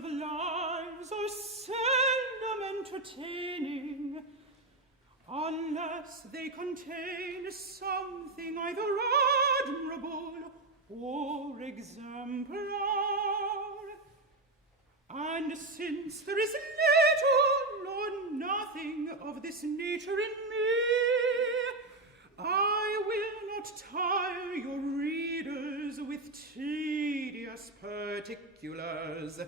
of lives are seldom entertaining, unless they contain something either admirable or exemplar. And since there is little or nothing of this nature in me, I will not tire your readers with tedious particulars.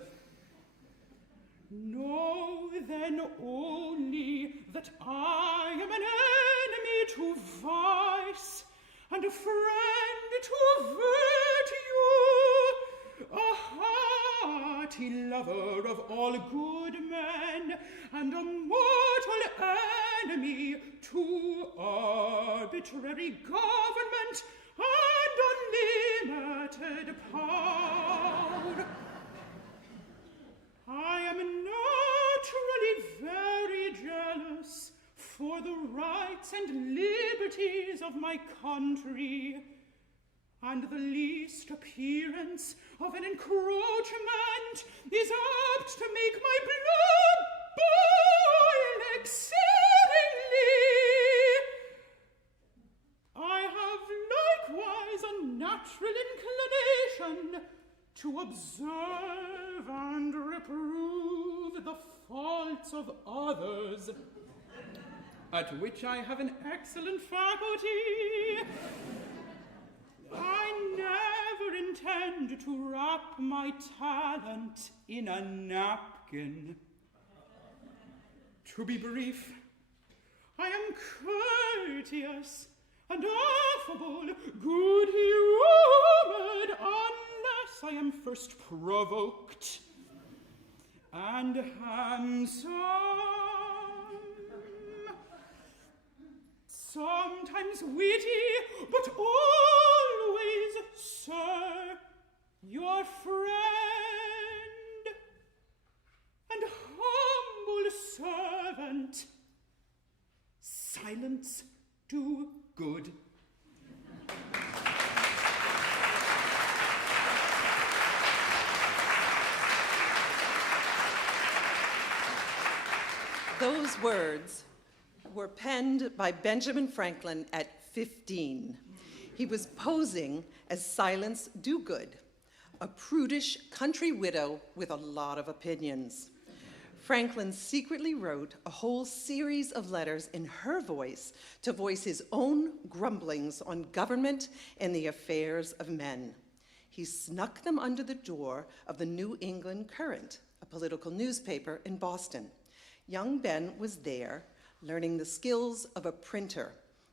Know then only that I am an enemy to vice and a friend to virtue, a hearty lover of all good men, and a mortal enemy to arbitrary government and unlimited power. I am naturally very jealous for the rights and liberties of my country, and the least appearance of an encroachment is apt to make my blood boil exceedingly. I have likewise a natural inclination to observe and reprove the faults of others, at which I have an excellent faculty. I never intend to wrap my talent in a napkin. To be brief, I am courteous and affable, good-humoured, unless I am first provoked, and handsome, sometimes witty, but always, sir, your friend and humble servant. Silence do good. Those words were penned by Benjamin Franklin at 15. He was posing as Silence Dogood, a prudish country widow with a lot of opinions. Franklin secretly wrote a whole series of letters in her voice to voice his own grumblings on government and the affairs of men. He snuck them under the door of the New England Courant, a political newspaper in Boston. Young Ben was there, learning the skills of a printer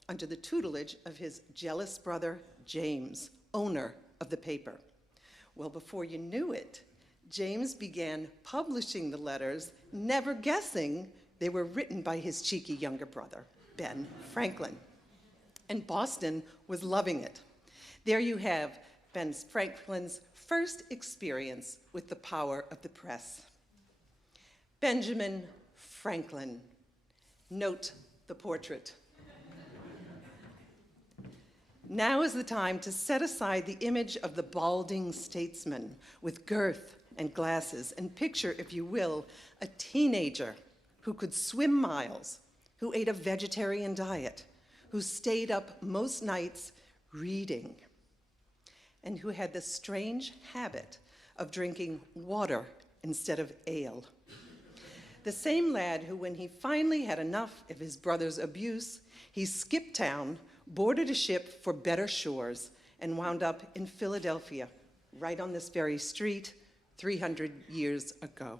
under the tutelage of his jealous brother, James, owner of the paper. Well, before you knew it, James began publishing the letters, never guessing they were written by his cheeky younger brother, Ben Franklin. And Boston was loving it. There you have Ben Franklin's first experience with the power of the press. Benjamin Franklin. Note the portrait. Now is the time to set aside the image of the balding statesman with girth and glasses, and picture, if you will, a teenager who could swim miles, who ate a vegetarian diet, who stayed up most nights reading, and who had the strange habit of drinking water instead of ale. The same lad who, when he finally had enough of his brother's abuse, he skipped town, boarded a ship for better shores, and wound up in Philadelphia, right on this very street, 300 years ago.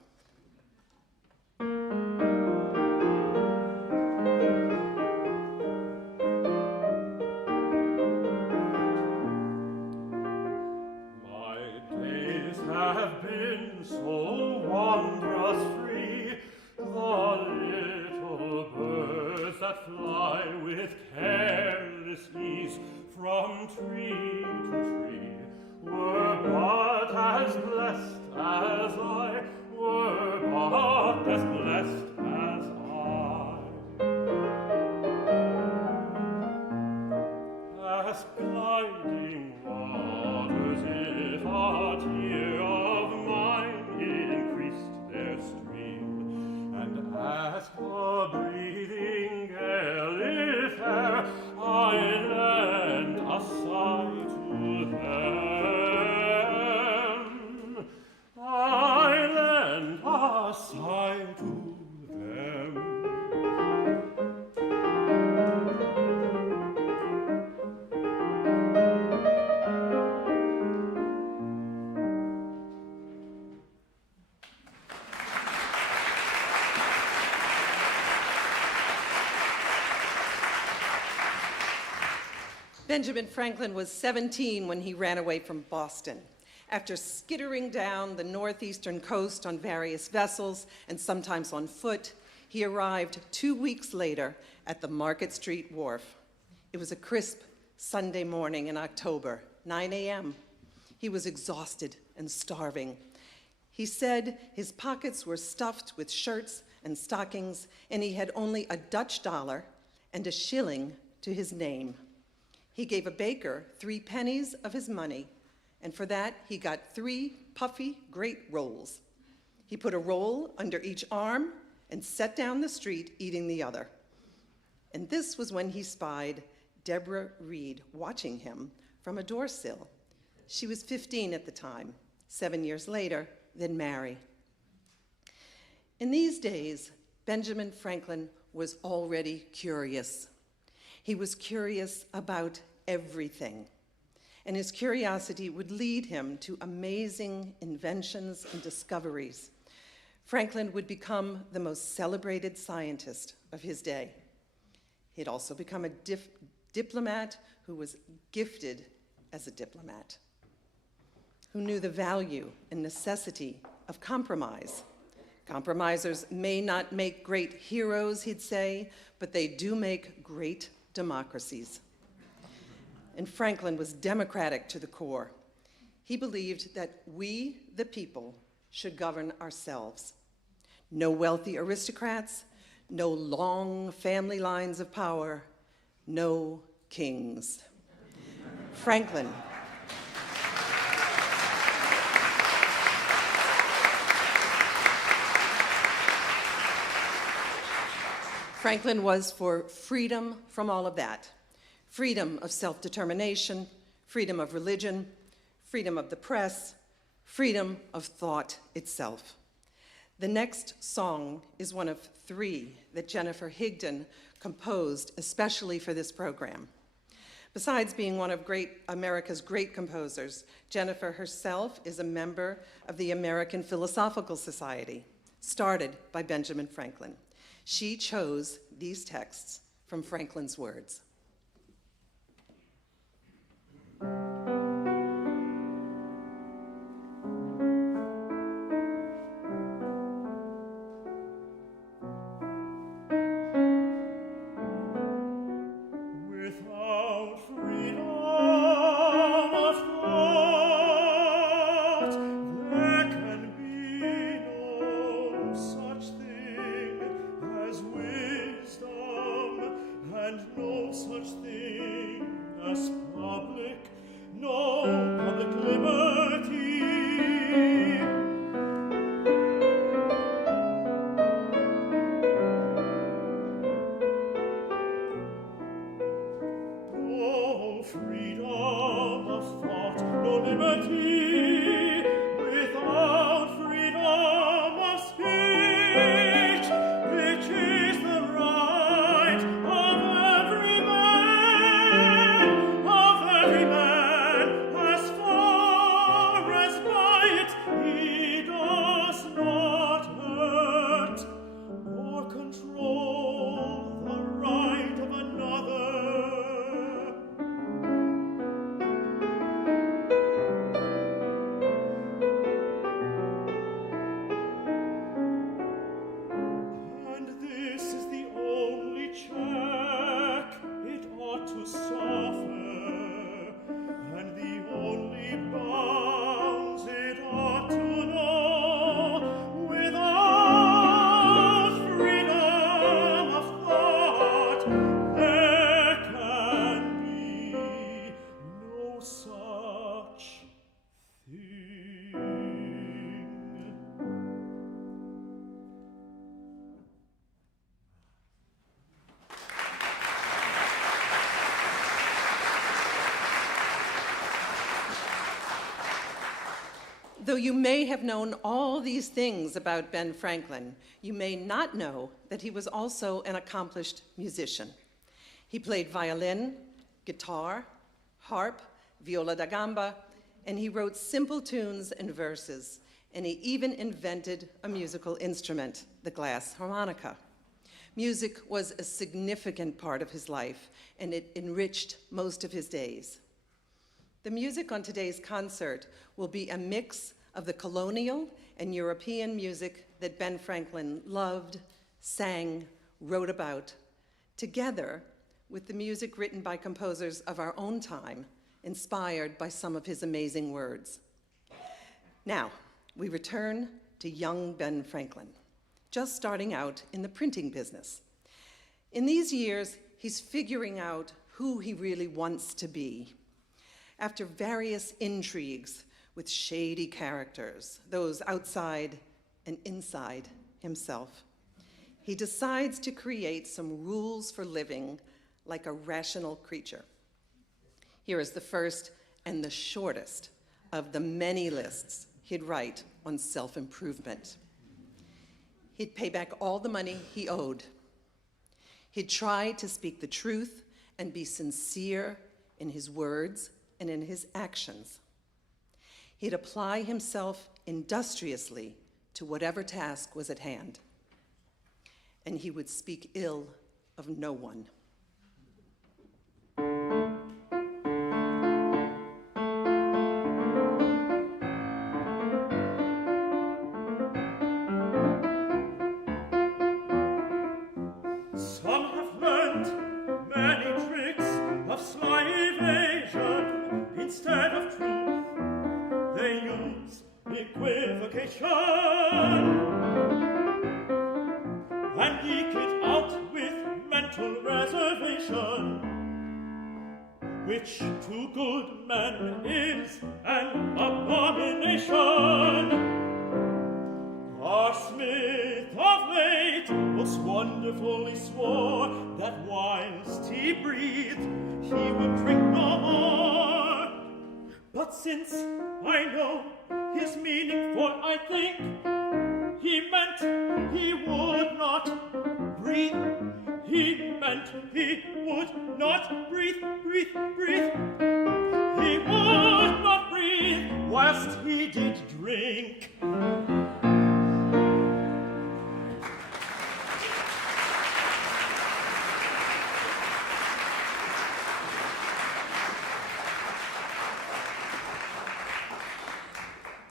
Have been so wondrous free, the little birds that fly with careless ease from tree to tree were but as blessed as I, were but as blessed as I. As gliding waters, if a tear of mine increase Benjamin Franklin was 17 when he ran away from Boston. After skittering down the northeastern coast on various vessels and sometimes on foot, he arrived 2 weeks later at the Market Street Wharf. It was a crisp Sunday morning in October, 9 a.m. He was exhausted and starving. He said his pockets were stuffed with shirts and stockings, and he had only a Dutch dollar and a shilling to his name. He gave a baker 3 pennies of his money, and for that he got 3 puffy great rolls. He put a roll under each arm and set down the street eating the other. And this was when he spied Deborah Reed watching him from a door sill. She was 15 at the time. 7 years later, they'd marry. In these days, Benjamin Franklin was already curious. He was curious about everything, and his curiosity would lead him to amazing inventions and discoveries. Franklin would become the most celebrated scientist of his day. He'd also become a diplomat who was gifted as a diplomat, who knew the value and necessity of compromise. Compromisers may not make great heroes, he'd say, but they do make great democracies. And Franklin was democratic to the core. He believed that we, the people, should govern ourselves. No wealthy aristocrats, no long family lines of power, no kings. Franklin was for freedom from all of that. Freedom of self-determination, freedom of religion, freedom of the press, freedom of thought itself. The next song is one of 3 that Jennifer Higdon composed especially for this program. Besides being one of America's great composers, Jennifer herself is a member of the American Philosophical Society, started by Benjamin Franklin. She chose these texts from Franklin's words. Though you may have known all these things about Ben Franklin, you may not know that he was also an accomplished musician. He played violin, guitar, harp, viola da gamba, and he wrote simple tunes and verses, and he even invented a musical instrument, the glass harmonica. Music was a significant part of his life, and it enriched most of his days. The music on today's concert will be a mix of the colonial and European music that Ben Franklin loved, sang, wrote about, together with the music written by composers of our own time, inspired by some of his amazing words. Now, we return to young Ben Franklin, just starting out in the printing business. In these years, he's figuring out who he really wants to be. After various intrigues with shady characters, those outside and inside himself, he decides to create some rules for living like a rational creature. Here is the first and the shortest of the many lists he'd write on self-improvement. He'd pay back all the money he owed. He'd try to speak the truth and be sincere in his words and in his actions. He'd apply himself industriously to whatever task was at hand. And he would speak ill of no one. Some have learned many tricks of sly evasion. Instead of truth, they use equivocation and eke it out with mental reservation, which to good men is an abomination. Our smith of late most wonderfully swore that whilst he breathed, he would drink no more. But since I know his meaning, for I think he meant he would not breathe. He meant he would not breathe. He would not breathe whilst he did drink.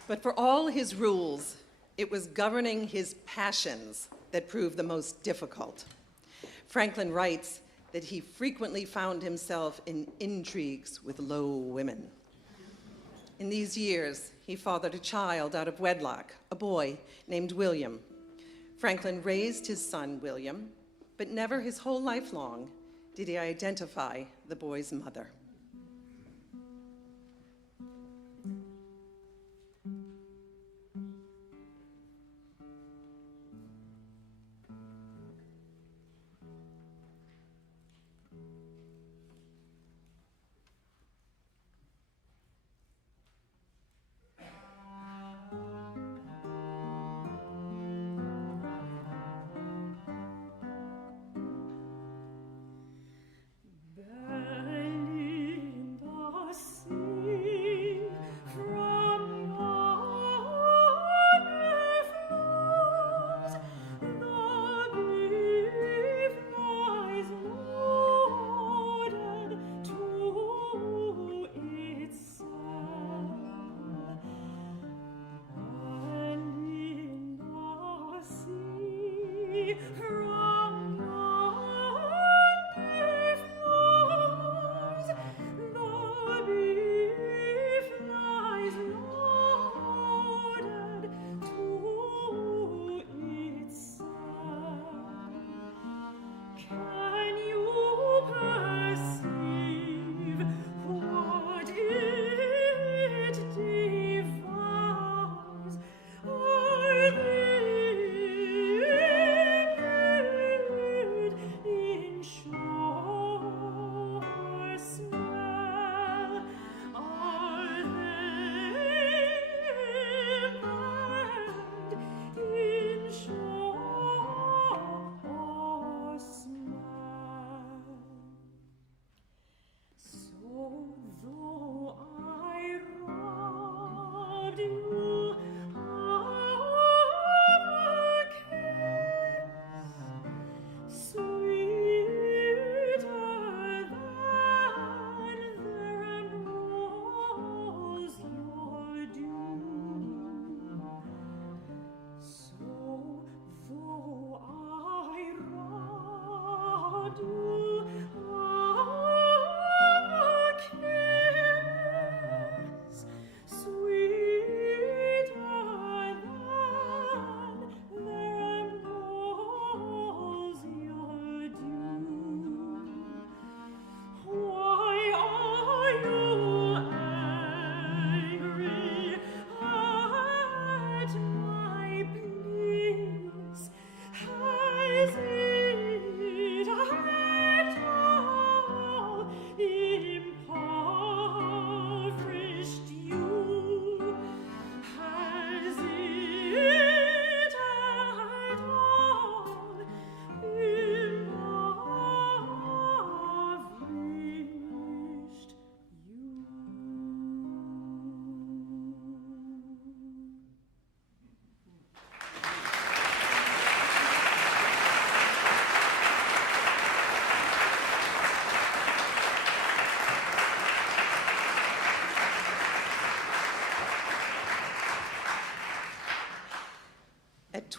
But for all his rules, it was governing his passions that proved the most difficult. Franklin writes that he frequently found himself in intrigues with low women. In these years, he fathered a child out of wedlock, a boy named William. Franklin raised his son, William, but never his whole life long did he identify the boy's mother. Belli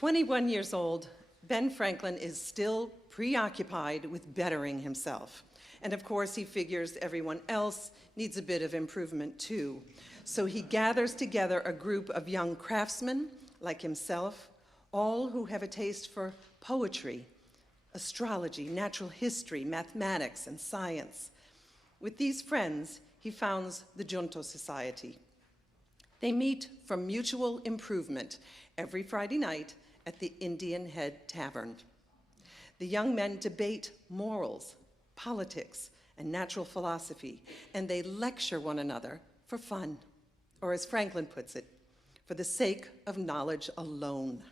21 years old, Ben Franklin is still preoccupied with bettering himself. And of course, he figures everyone else needs a bit of improvement too. So he gathers together a group of young craftsmen like himself, all who have a taste for poetry, astrology, natural history, mathematics, and science. With these friends, he founds the Junto Society. They meet for mutual improvement every Friday night at the Indian Head Tavern. The young men debate morals, politics, and natural philosophy, and they lecture one another for fun, or as Franklin puts it, for the sake of knowledge alone.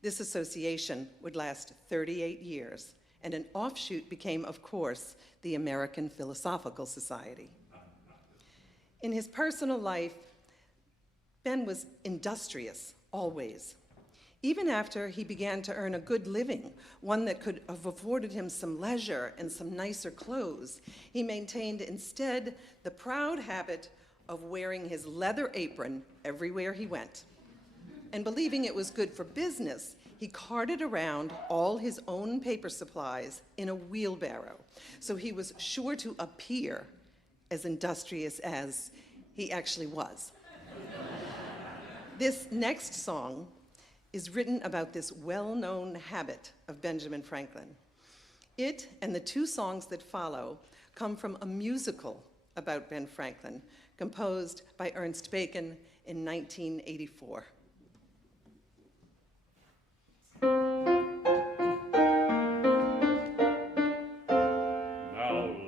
This association would last 38 years, and an offshoot became, of course, the American Philosophical Society. In his personal life, Ben was industrious, always. Even after he began to earn a good living, one that could have afforded him some leisure and some nicer clothes, he maintained instead the proud habit of wearing his leather apron everywhere he went. And believing it was good for business, he carted around all his own paper supplies in a wheelbarrow, so he was sure to appear as industrious as he actually was. This next song is written about this well-known habit of Benjamin Franklin. It and the two songs that follow come from a musical about Ben Franklin, composed by Ernest Bacon in 1984.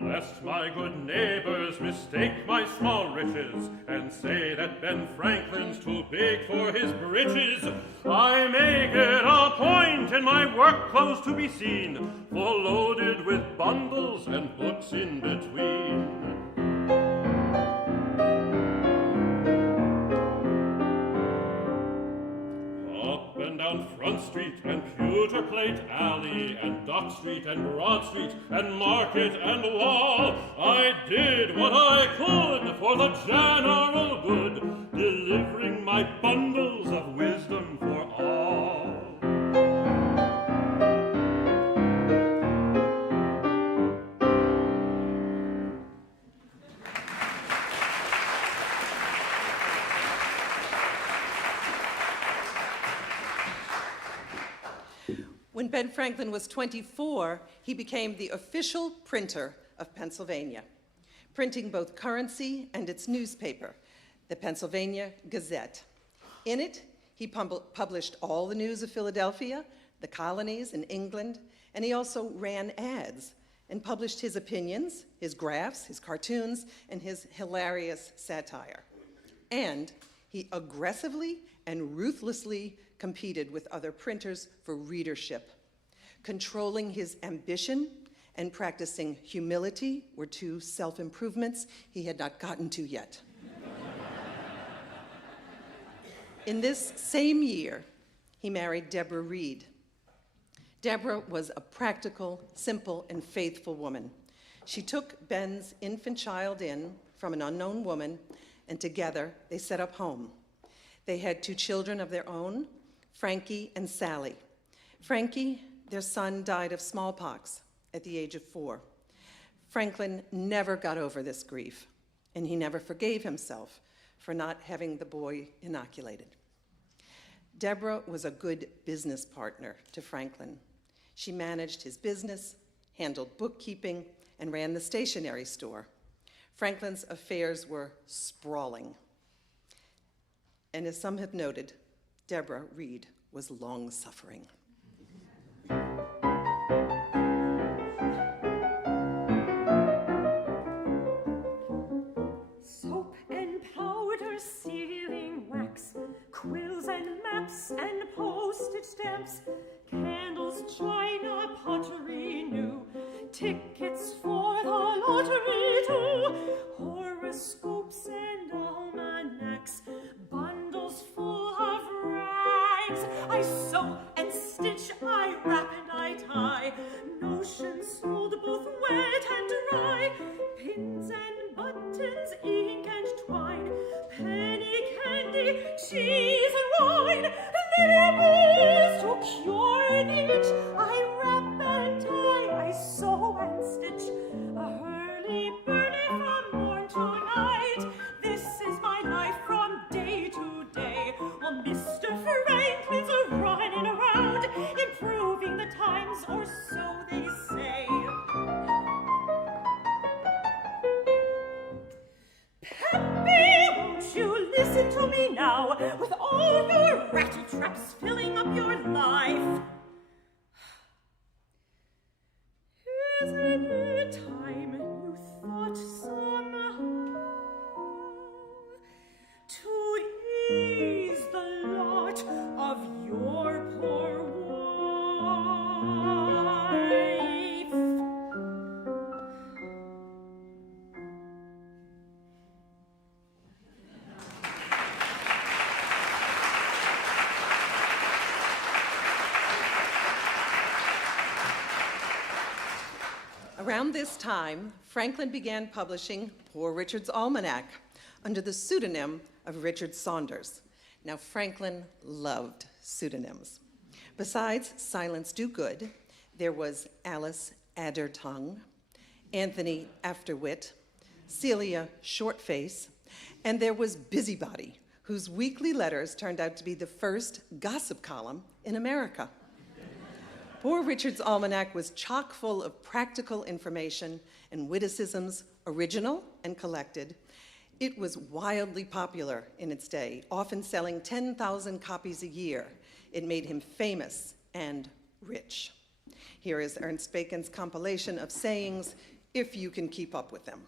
Lest my good neighbors mistake my small riches and say that Ben Franklin's too big for his britches, I make it a point in my work clothes to be seen, full loaded with bundles and books in between. Up and down Front Street and Pewter Plate Alley and Dock Street and Broad Street and Market and Wall, I did what I could for the general good, delivering my bundles of wisdom for all. When Ben Franklin was 24, he became the official printer of Pennsylvania, printing both currency and its newspaper, the Pennsylvania Gazette. In it, he published all the news of Philadelphia, the colonies in England, and he also ran ads and published his opinions, his graphs, his cartoons, and his hilarious satire. And he aggressively and ruthlessly competed with other printers for readership. Controlling his ambition and practicing humility were two self-improvements he had not gotten to yet. In this same year, he married Deborah Reed. Deborah was a practical, simple, and faithful woman. She took Ben's infant child in from an unknown woman, and together they set up home. They had two children of their own, Frankie and Sally. Frankie, their son, died of smallpox at the age of 4. Franklin never got over this grief, and he never forgave himself for not having the boy inoculated. Deborah was a good business partner to Franklin. She managed his business, handled bookkeeping, and ran the stationery store. Franklin's affairs were sprawling. And as some have noted, Deborah Reed was long-suffering. Soap and powder, sealing wax, quills and maps and postage stamps, candles, china, pottery new, tickets for the lottery too, horoscopes and almanacs, bundles full of rags. I sew and to me now, with all your rattle traps filling up your life. Is any time you thought somehow to ease the lot of your poor wife? Around this time, Franklin began publishing Poor Richard's Almanac under the pseudonym of Richard Saunders. Now, Franklin loved pseudonyms. Besides Silence Do Good, there was Alice Addertongue, Anthony Afterwit, Celia Shortface, and there was Busybody, whose weekly letters turned out to be the first gossip column in America. Poor Richard's Almanac was chock full of practical information and witticisms, original and collected. It was wildly popular in its day, often selling 10,000 copies a year. It made him famous and rich. Here is Ernst Bacon's compilation of sayings, if you can keep up with them.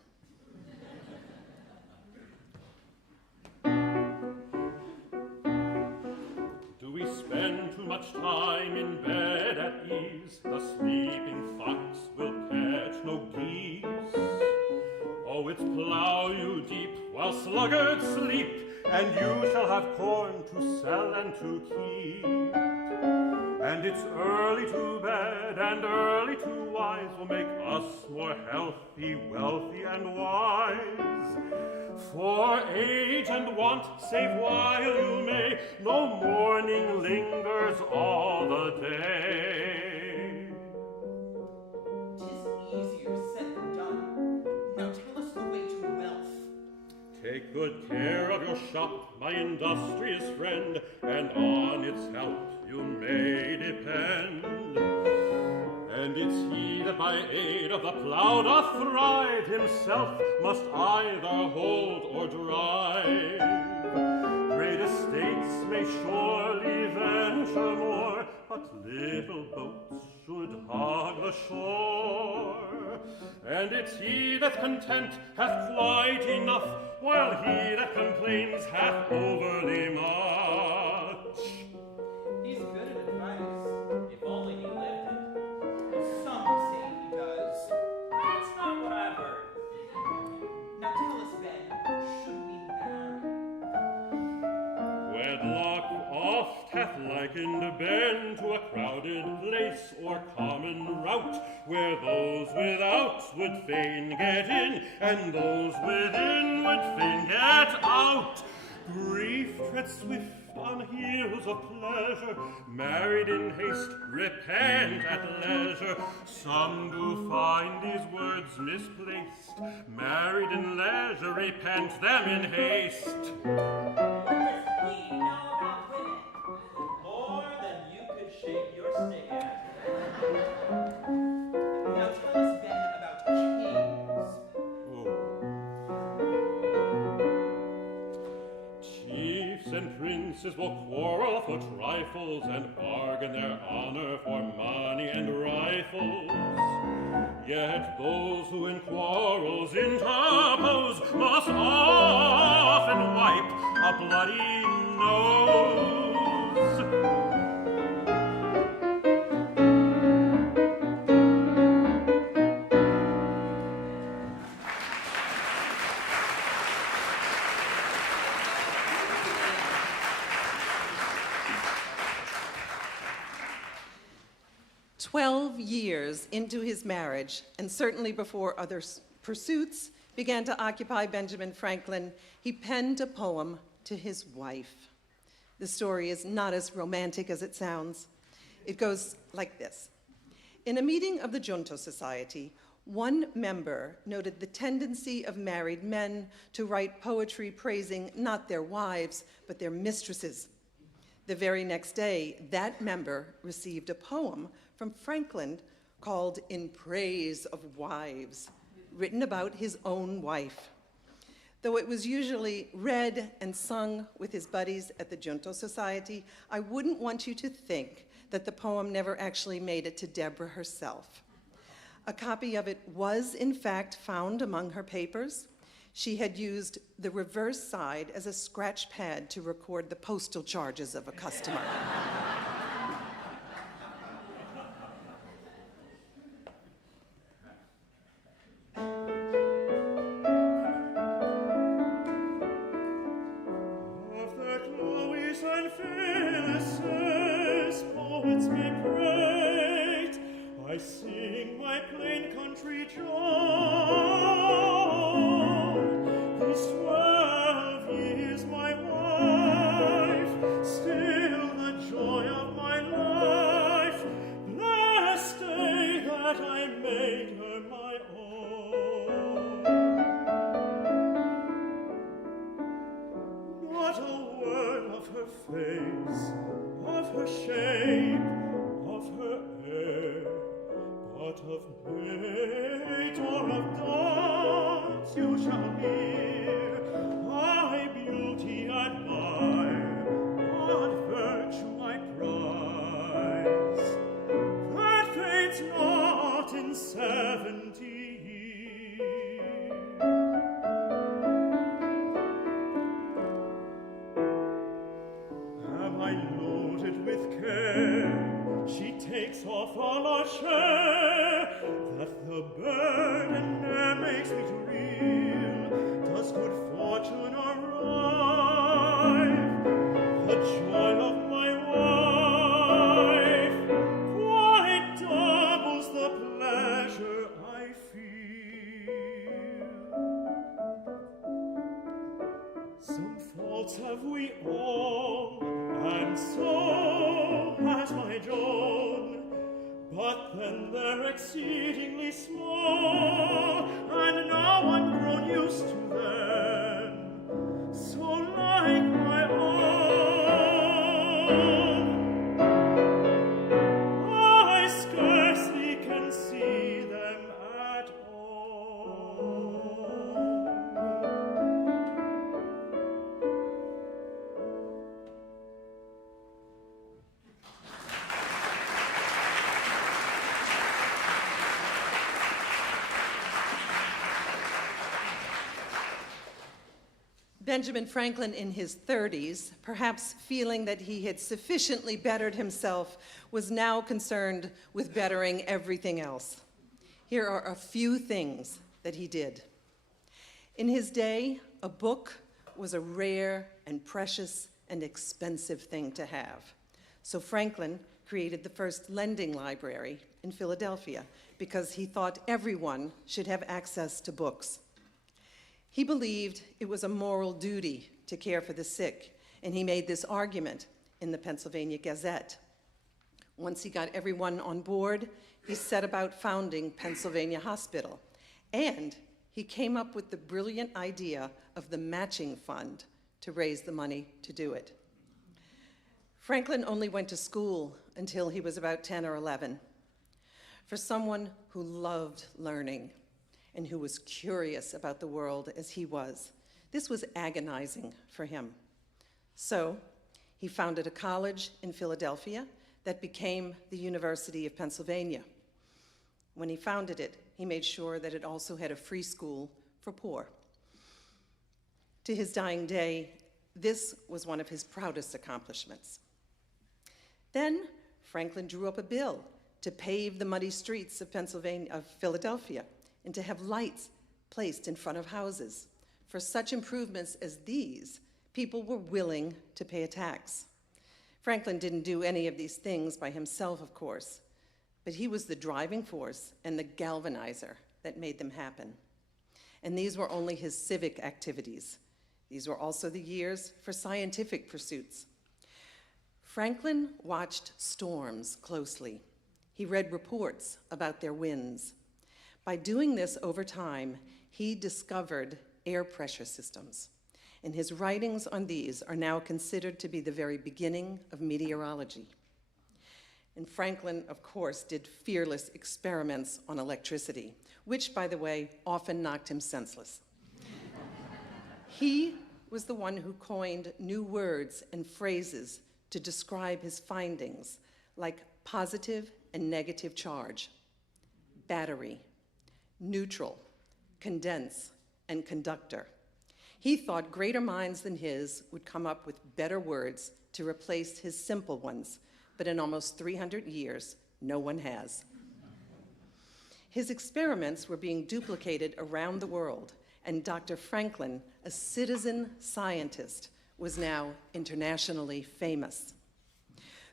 We spend too much time in bed at ease, the sleeping fox will catch no geese. Oh, it's plow you deep while sluggards sleep, and you shall have corn to sell and to keep. And it's early to bed and early to wise will make us more healthy, wealthy, and wise. For age and want, save while you may, no morning lingers all the day. 'Tis easier said than done. Now tell us the way to wealth. Take good care of your shop, my industrious friend, and on its help you may depend. And it's he that by aid of the plough doth thrive, himself must either hold or drive. Great estates may surely venture more, but little boats should hog the shore. And it's he that's content hath quite enough, while he that complains hath overly much. He's good at advice, if only he lived it. Some say he does. That's not what I've heard. Now tell us, Ben, should we marry? Wedlock oft hath likened Ben to a crowded place or common rout, where those without would fain get in, and those within would fain get out. Grief treads swift on heels of pleasure, married in haste, repent at leisure. Some do find these words misplaced, married in leisure, repent them in haste. What does he know about women? More than you could shake your stick at. Now tell us, Ben, about kings. Chiefs and princes will quarrel for trifles and bargain their honor for money and rifles. Yet those who in quarrels interpose must often wipe a bloody nose. 12 years into his marriage, and certainly before other pursuits began to occupy Benjamin Franklin, he penned a poem to his wife. The story is not as romantic as it sounds. It goes like this. In a meeting of the Junto Society, one member noted the tendency of married men to write poetry praising not their wives, but their mistresses. The very next day, that member received a poem from Franklin called In Praise of Wives, written about his own wife. Though it was usually read and sung with his buddies at the Junto Society, I wouldn't want you to think that the poem never actually made it to Deborah herself. A copy of it was, in fact, found among her papers. She had used the reverse side as a scratch pad to record the postal charges of a customer. I sing my plain country joy. These 12 years my wife, still the joy of my life. Blessed day that I made her my own. Not a word of her face, of her shape, of her air, but of mate or of dance you shall hear. I beauty admire, but virtue I prize, that fades not in 70 years. Am I loaded with care? She takes off all our share, that the burden ne'er makes me to reel. Does good fortune arrive, the joy of my wife quite doubles the pleasure I feel. Some faults have we all, and so has my Joan, but then they're exceedingly small, and now I'm grown used to them, so like my own. I scarcely can see them at all. Benjamin Franklin, in his 30s, perhaps feeling that he had sufficiently bettered himself, was now concerned with bettering everything else. Here are a few things that he did. In his day, a book was a rare and precious and expensive thing to have. So Franklin created the first lending library in Philadelphia because he thought everyone should have access to books. He believed it was a moral duty to care for the sick, and he made this argument in the Pennsylvania Gazette. Once he got everyone on board, he set about founding Pennsylvania Hospital, and he came up with the brilliant idea of the matching fund to raise the money to do it. Franklin only went to school until he was about 10 or 11. For someone who loved learning and who was curious about the world as he was, this was agonizing for him. So he founded a college in Philadelphia that became the University of Pennsylvania. When he founded it, he made sure that it also had a free school for poor. To his dying day, this was one of his proudest accomplishments. Then Franklin drew up a bill to pave the muddy streets of Philadelphia, and to have lights placed in front of houses. For such improvements as these, people were willing to pay a tax. Franklin didn't do any of these things by himself, of course, but he was the driving force and the galvanizer that made them happen. And these were only his civic activities. These were also the years for scientific pursuits. Franklin watched storms closely. He read reports about their winds. By doing this over time, he discovered air pressure systems, and his writings on these are now considered to be the very beginning of meteorology. And Franklin, of course, did fearless experiments on electricity, which, by the way, often knocked him senseless. He was the one who coined new words and phrases to describe his findings, like positive and negative charge, battery, neutral, condense, and conductor. He thought greater minds than his would come up with better words to replace his simple ones, but in almost 300 years, no one has. His experiments were being duplicated around the world, and Dr. Franklin, a citizen scientist, was now internationally famous.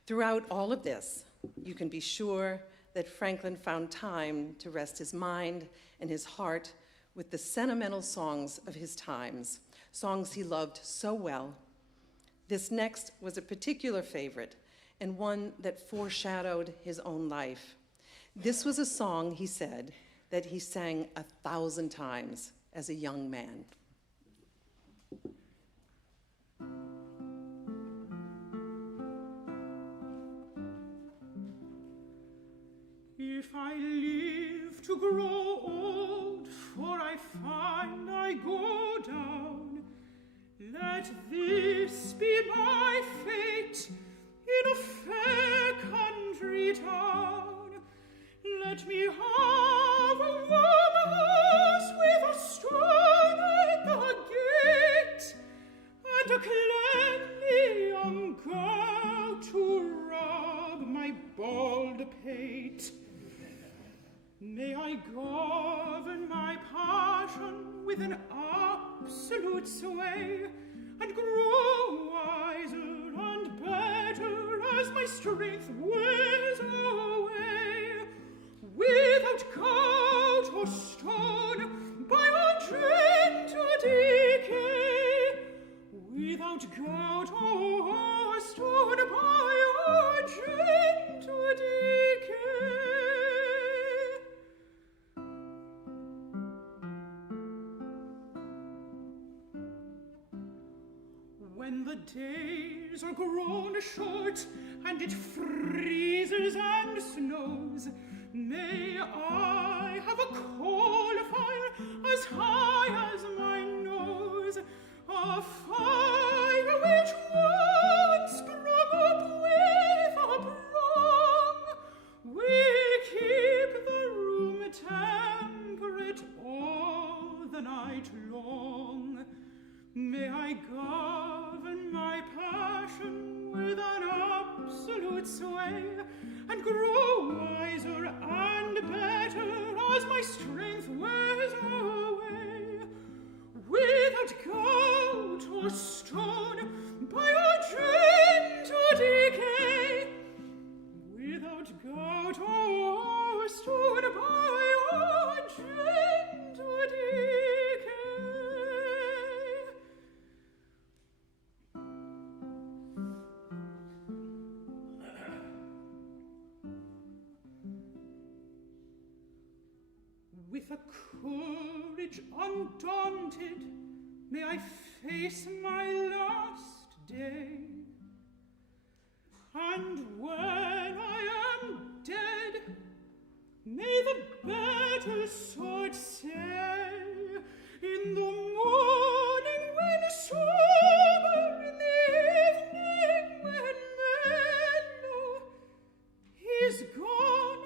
Throughout all of this, you can be sure that Franklin found time to rest his mind and his heart with the sentimental songs of his times, songs he loved so well. This next was a particular favorite, and one that foreshadowed his own life. This was a song, he said, that he sang 1,000 times as a young man. If I live to grow old, for I find I go down, let this be my fate in a fair country town. Let me have a warm house with a stone at the gate, and a cleanly young girl to rub my bald pate. May I govern my passion with an absolute sway, and grow wiser and better as my strength wears away, without coat or stone, by a gentle decay, without gout or stone, by a gentle decay. When the days are grown short and it freezes and snows, may I have a coal fire as high as my nose, a fire which once sprung up with a prong, will keep the room temperate all the night long. May I govern my passion with an absolute sway, and grow wiser and better as my strength wears away, without gout or stone, by a gentle decay, without gout or stone, by a gentle decay. With a courage undaunted, may I face my last day. And when I am dead, may the battle sword say, in the morning when sober, in the evening when mellow, he's gone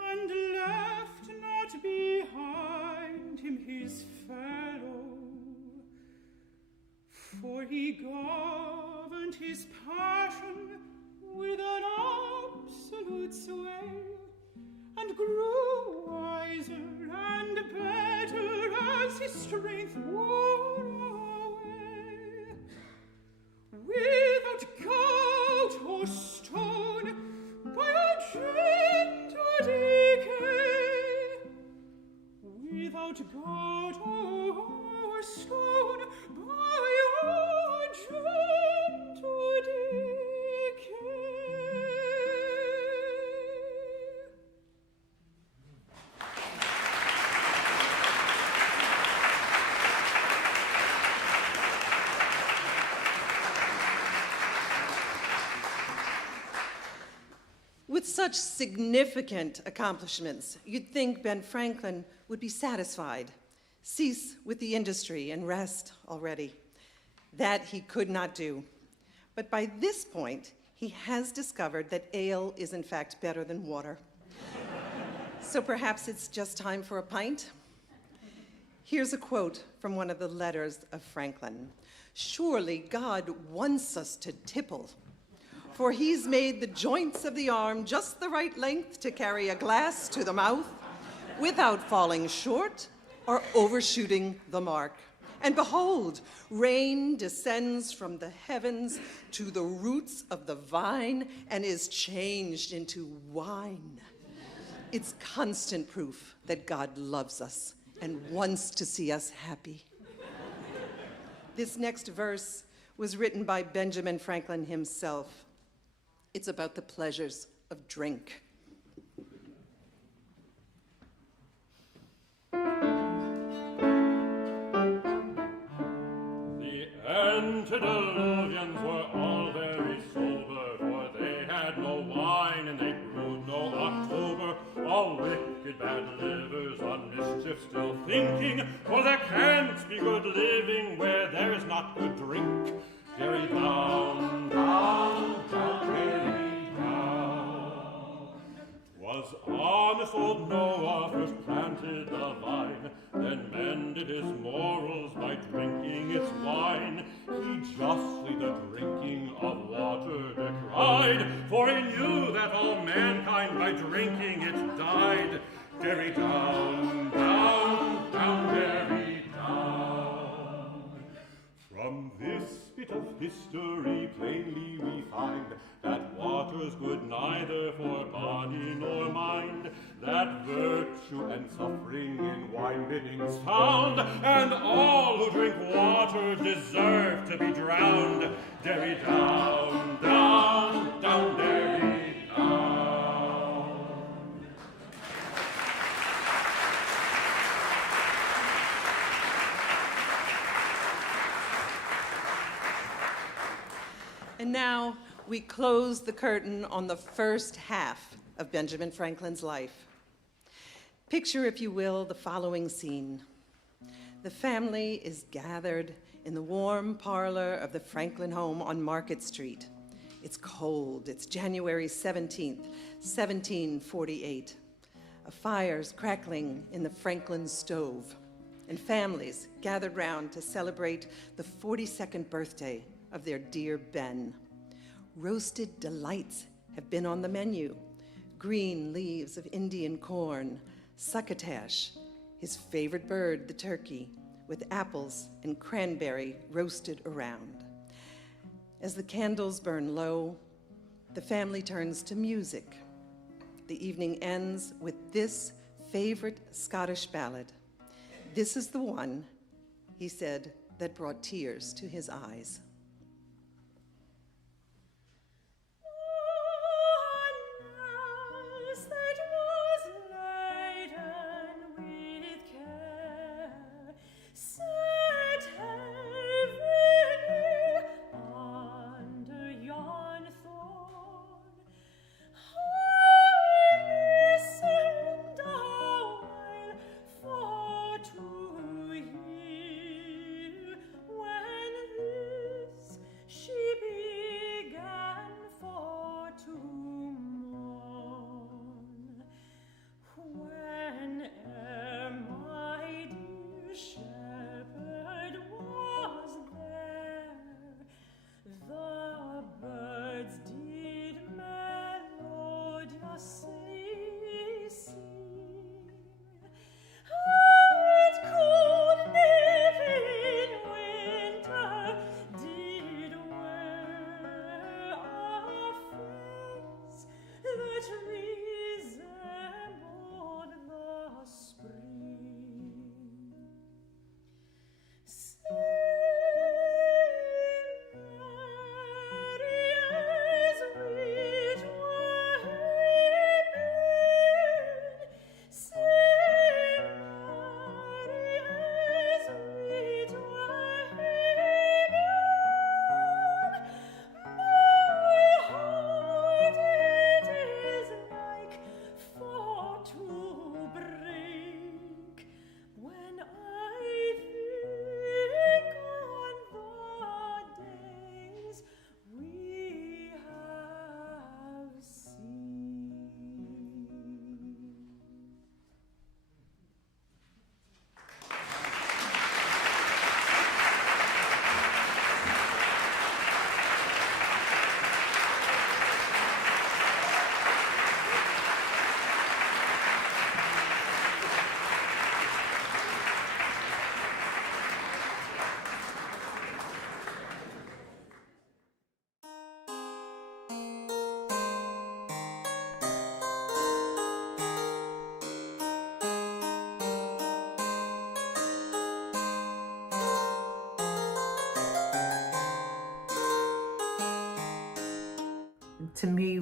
and left not behind him his fellow. For he governed his passion with an absolute sway, and grew wiser and better as his strength wore away, without gout or stone, by a gentle decay, without gout or stone, by a gentle decay. With such significant accomplishments, you'd think Ben Franklin would be satisfied. Cease with the industry and rest already. That he could not do. But by this point, he has discovered that ale is in fact better than water. So perhaps it's just time for a pint? Here's a quote from one of the letters of Franklin. "Surely God wants us to tipple, for he's made the joints of the arm just the right length to carry a glass to the mouth without falling short or overshooting the mark. And behold, rain descends from the heavens to the roots of the vine and is changed into wine. It's constant proof that God loves us and wants to see us happy." This next verse was written by Benjamin Franklin himself. It's about the pleasures of drink. Antediluvians were all very sober, for they had no wine and they brewed no October. All wicked bad livers on mischief still thinking, for there can't be good living where there's not good drink. Derry down, down, down, derry down. Was honest old Noah first planted the vine, then mended his morals by drinking its wine. He justly the drinking of water decried, for he knew that all mankind by drinking it died. Derry down, down, down, derry down. From this bit of history plainly we find that water's good neither for body nor mind, that virtue and suffering in wine bidding's found, and all who drink water deserve to be drowned. Derry down, down, down, derry down. And now we close the curtain on the first half of Benjamin Franklin's life. Picture, if you will, the following scene. The family is gathered in the warm parlor of the Franklin home on Market Street. It's cold. It's January 17th, 1748. A fire's crackling in the Franklin stove, and families gathered round to celebrate the 42nd birthday of their dear Ben. Roasted delights have been on the menu. Green leaves of Indian corn, succotash, his favorite bird, the turkey, with apples and cranberry roasted around. As the candles burn low, the family turns to music. The evening ends with this favorite Scottish ballad. "This is the one," he said, "that brought tears to his eyes."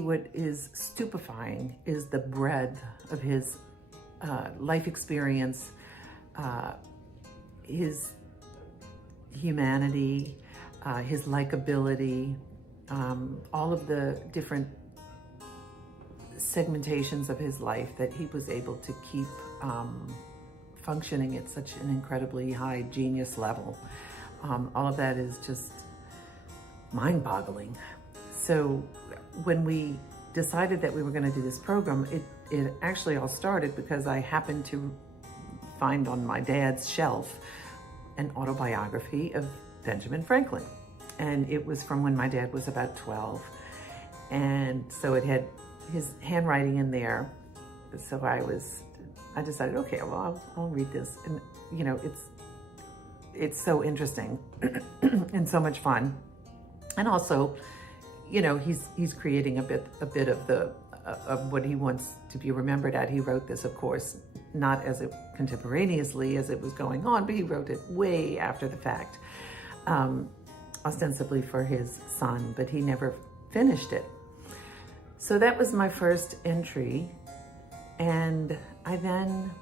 what is stupefying is the breadth of his life experience, his humanity, his likability, all of the different segmentations of his life that he was able to keep functioning at such an incredibly high genius level. All of that is just mind-boggling. So when we decided that we were going to do this program, it actually all started because I happened to find on my dad's shelf an autobiography of Benjamin Franklin. And it was from when my dad was about 12. And so it had his handwriting in there. So I decided, okay, well, I'll read this. And, you know, it's so interesting and so much fun. And also, you know, he's creating a bit of what he wants to be remembered at. He wrote this, of course, not as contemporaneously as it was going on, but he wrote it way after the fact, ostensibly for his son, but he never finished it. So that was my first entry, and I then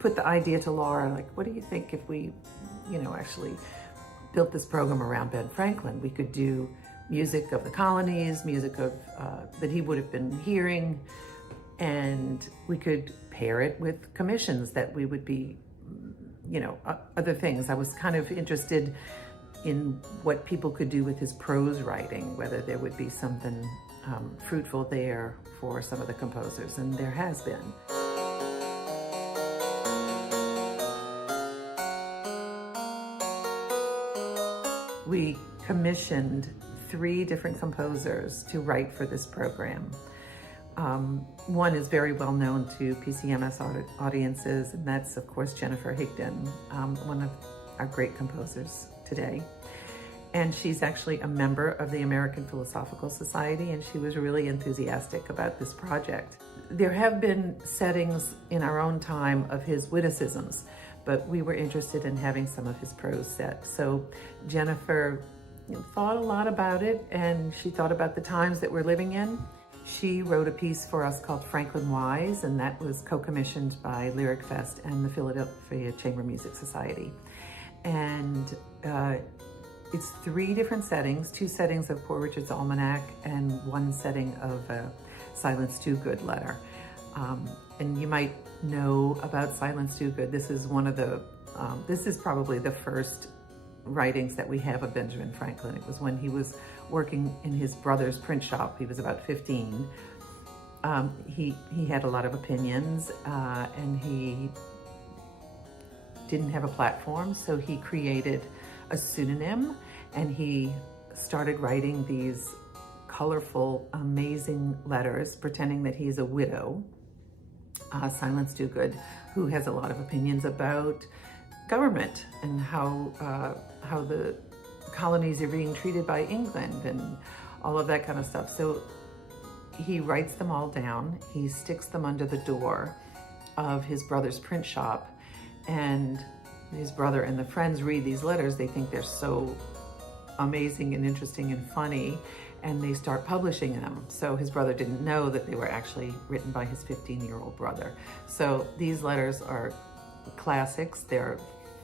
put the idea to Laura, like, what do you think if we, you know, actually built this program around Ben Franklin? We could do music of the colonies, music of that he would have been hearing, and we could pair it with commissions that we would be, you know, other things. I was kind of interested in what people could do with his prose writing, whether there would be something fruitful there for some of the composers, and there has been. We commissioned 3 different composers to write for this program. One is very well known to PCMS audiences, and that's, of course, Jennifer Higdon, one of our great composers today. And she's actually a member of the American Philosophical Society, and she was really enthusiastic about this project. There have been settings in our own time of his witticisms, but we were interested in having some of his prose set. So Jennifer thought a lot about it, and she thought about the times that we're living in. She wrote a piece for us called Franklin Wise, and that was co-commissioned by Lyric Fest and the Philadelphia Chamber Music Society. And it's 3 different settings, 2 settings of Poor Richard's Almanac and 1 setting of Silence Dogood letter. And you might know about Silence Dogood. This is one of the, this is probably the first writings that we have of Benjamin Franklin. It was when he was working in his brother's print shop. He was about 15. He had a lot of opinions, and he didn't have a platform, so he created a pseudonym, and he started writing these colorful, amazing letters, pretending that he's a widow, Silence Dogood, who has a lot of opinions about government and how the colonies are being treated by England and all of that kind of stuff. So he writes them all down. He sticks them under the door of his brother's print shop, and his brother and the friends read these letters. They think they're so amazing and interesting and funny, and they start publishing them. So his brother didn't know that they were actually written by his 15-year-old brother. So these letters are classics. They're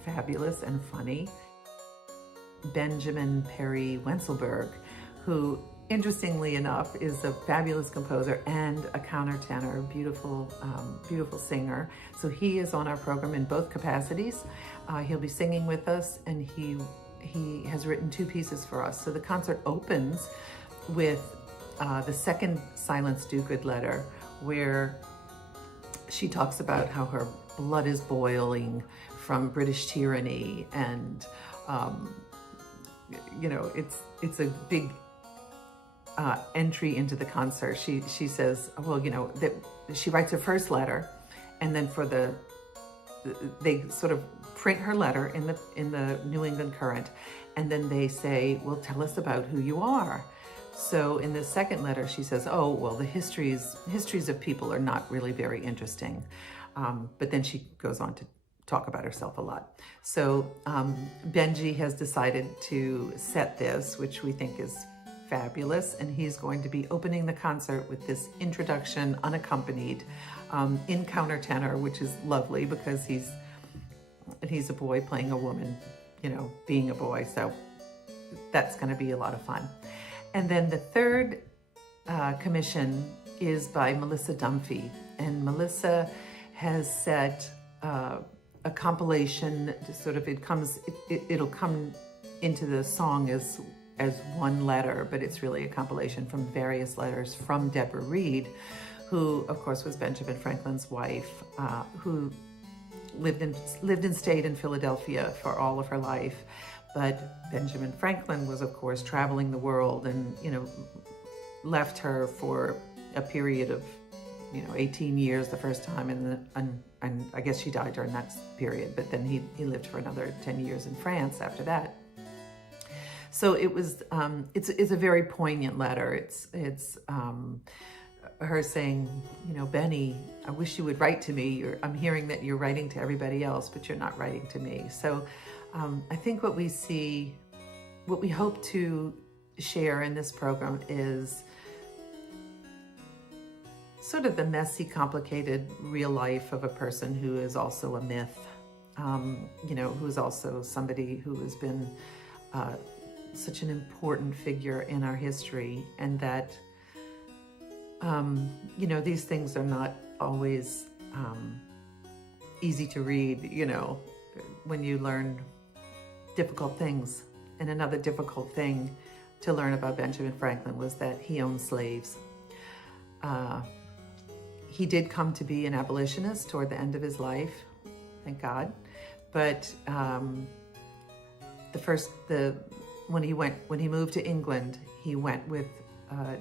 fabulous and funny. Benjamin Perry Wenzelberg, who interestingly enough is a fabulous composer and a countertenor, beautiful singer. So he is on our program in both capacities. He'll be singing with us, and he has written 2 pieces for us. So the concert opens with the second Silence Dogood letter, where she talks about how her blood is boiling from British tyranny, and you know, it's a big entry into the concert. She says, well, you know, that she writes her first letter, and then they sort of print her letter in the New England Current, and then they say, well, tell us about who you are. So in the second letter, she says, oh, well, the histories of people are not really very interesting. But then she goes on to talk about herself a lot. So Benji has decided to set this, which we think is fabulous, and he's going to be opening the concert with this introduction unaccompanied in countertenor, which is lovely because he's a boy playing a woman, you know, being a boy. So that's going to be a lot of fun. And then the third commission is by Melissa Dunphy, and Melissa has set a compilation. Sort of, it'll come into the song as one letter, but it's really a compilation from various letters from Deborah Reed, who of course was Benjamin Franklin's wife, who lived and stayed in Philadelphia for all of her life. But Benjamin Franklin was, of course, traveling the world, and, you know, left her for a period of, 18 years the first time, and I guess she died during that period, but then he lived for another 10 years in France after that. So it was, it's a very poignant letter. It's her saying, Benny, I wish you would write to me. I'm hearing that you're writing to everybody else, but you're not writing to me. So I think what we hope to share in this program is sort of the messy, complicated real life of a person who is also a myth, who's also somebody who has been such an important figure in our history, and that, these things are not always easy to read, when you learn difficult things. And another difficult thing to learn about Benjamin Franklin was that he owned slaves. He did come to be an abolitionist toward the end of his life, thank God. But when he moved to England, he went with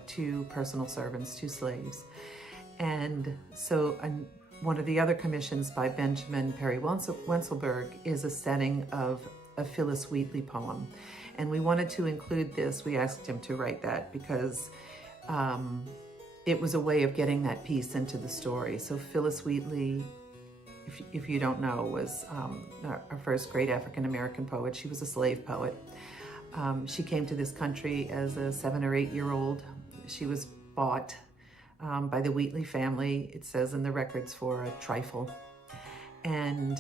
two personal servants, two slaves. And so one of the other commissions by Benjamin Perry Wenzelberg is a setting of a Phyllis Wheatley poem. And we wanted to include this. We asked him to write that because it was a way of getting that piece into the story. So Phyllis Wheatley, if you don't know, was our first great African-American poet. She was a slave poet. She came to this country as a 7 or 8 year old. She was bought by the Wheatley family, it says in the records, for a trifle. And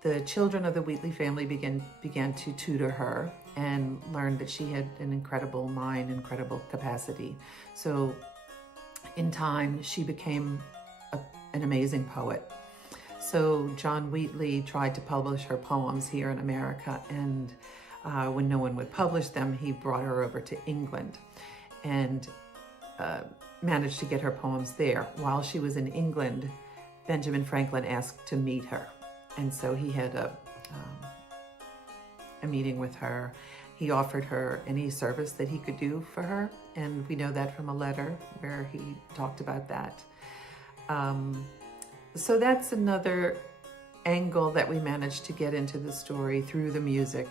the children of the Wheatley family began to tutor her and learned that she had an incredible mind, incredible capacity. So in time, she became an amazing poet. So John Wheatley tried to publish her poems here in America, and when no one would publish them, he brought her over to England and managed to get her poems there. While she was in England, Benjamin Franklin asked to meet her. And so he had a meeting with her. He offered her any service that he could do for her. And we know that from a letter where he talked about that. So that's another angle that we managed to get into the story through the music.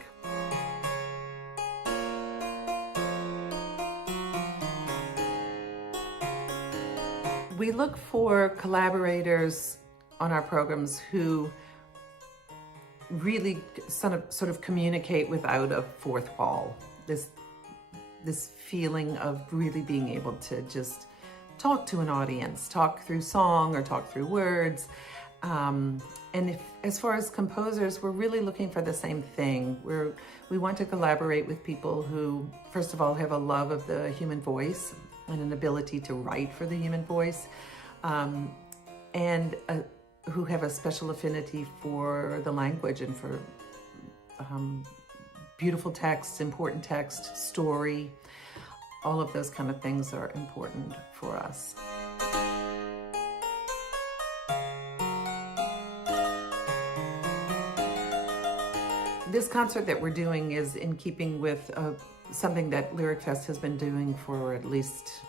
We look for collaborators on our programs who really sort of communicate without a fourth wall. This feeling of really being able to just talk to an audience, talk through song or talk through words. And as far as composers, we're really looking for the same thing. We want to collaborate with people who, first of all, have a love of the human voice and an ability to write for the human voice, and who have a special affinity for the language and for beautiful text, important text, story. All of those kind of things are important for us. This concert that we're doing is in keeping with something that Lyric Fest has been doing for at least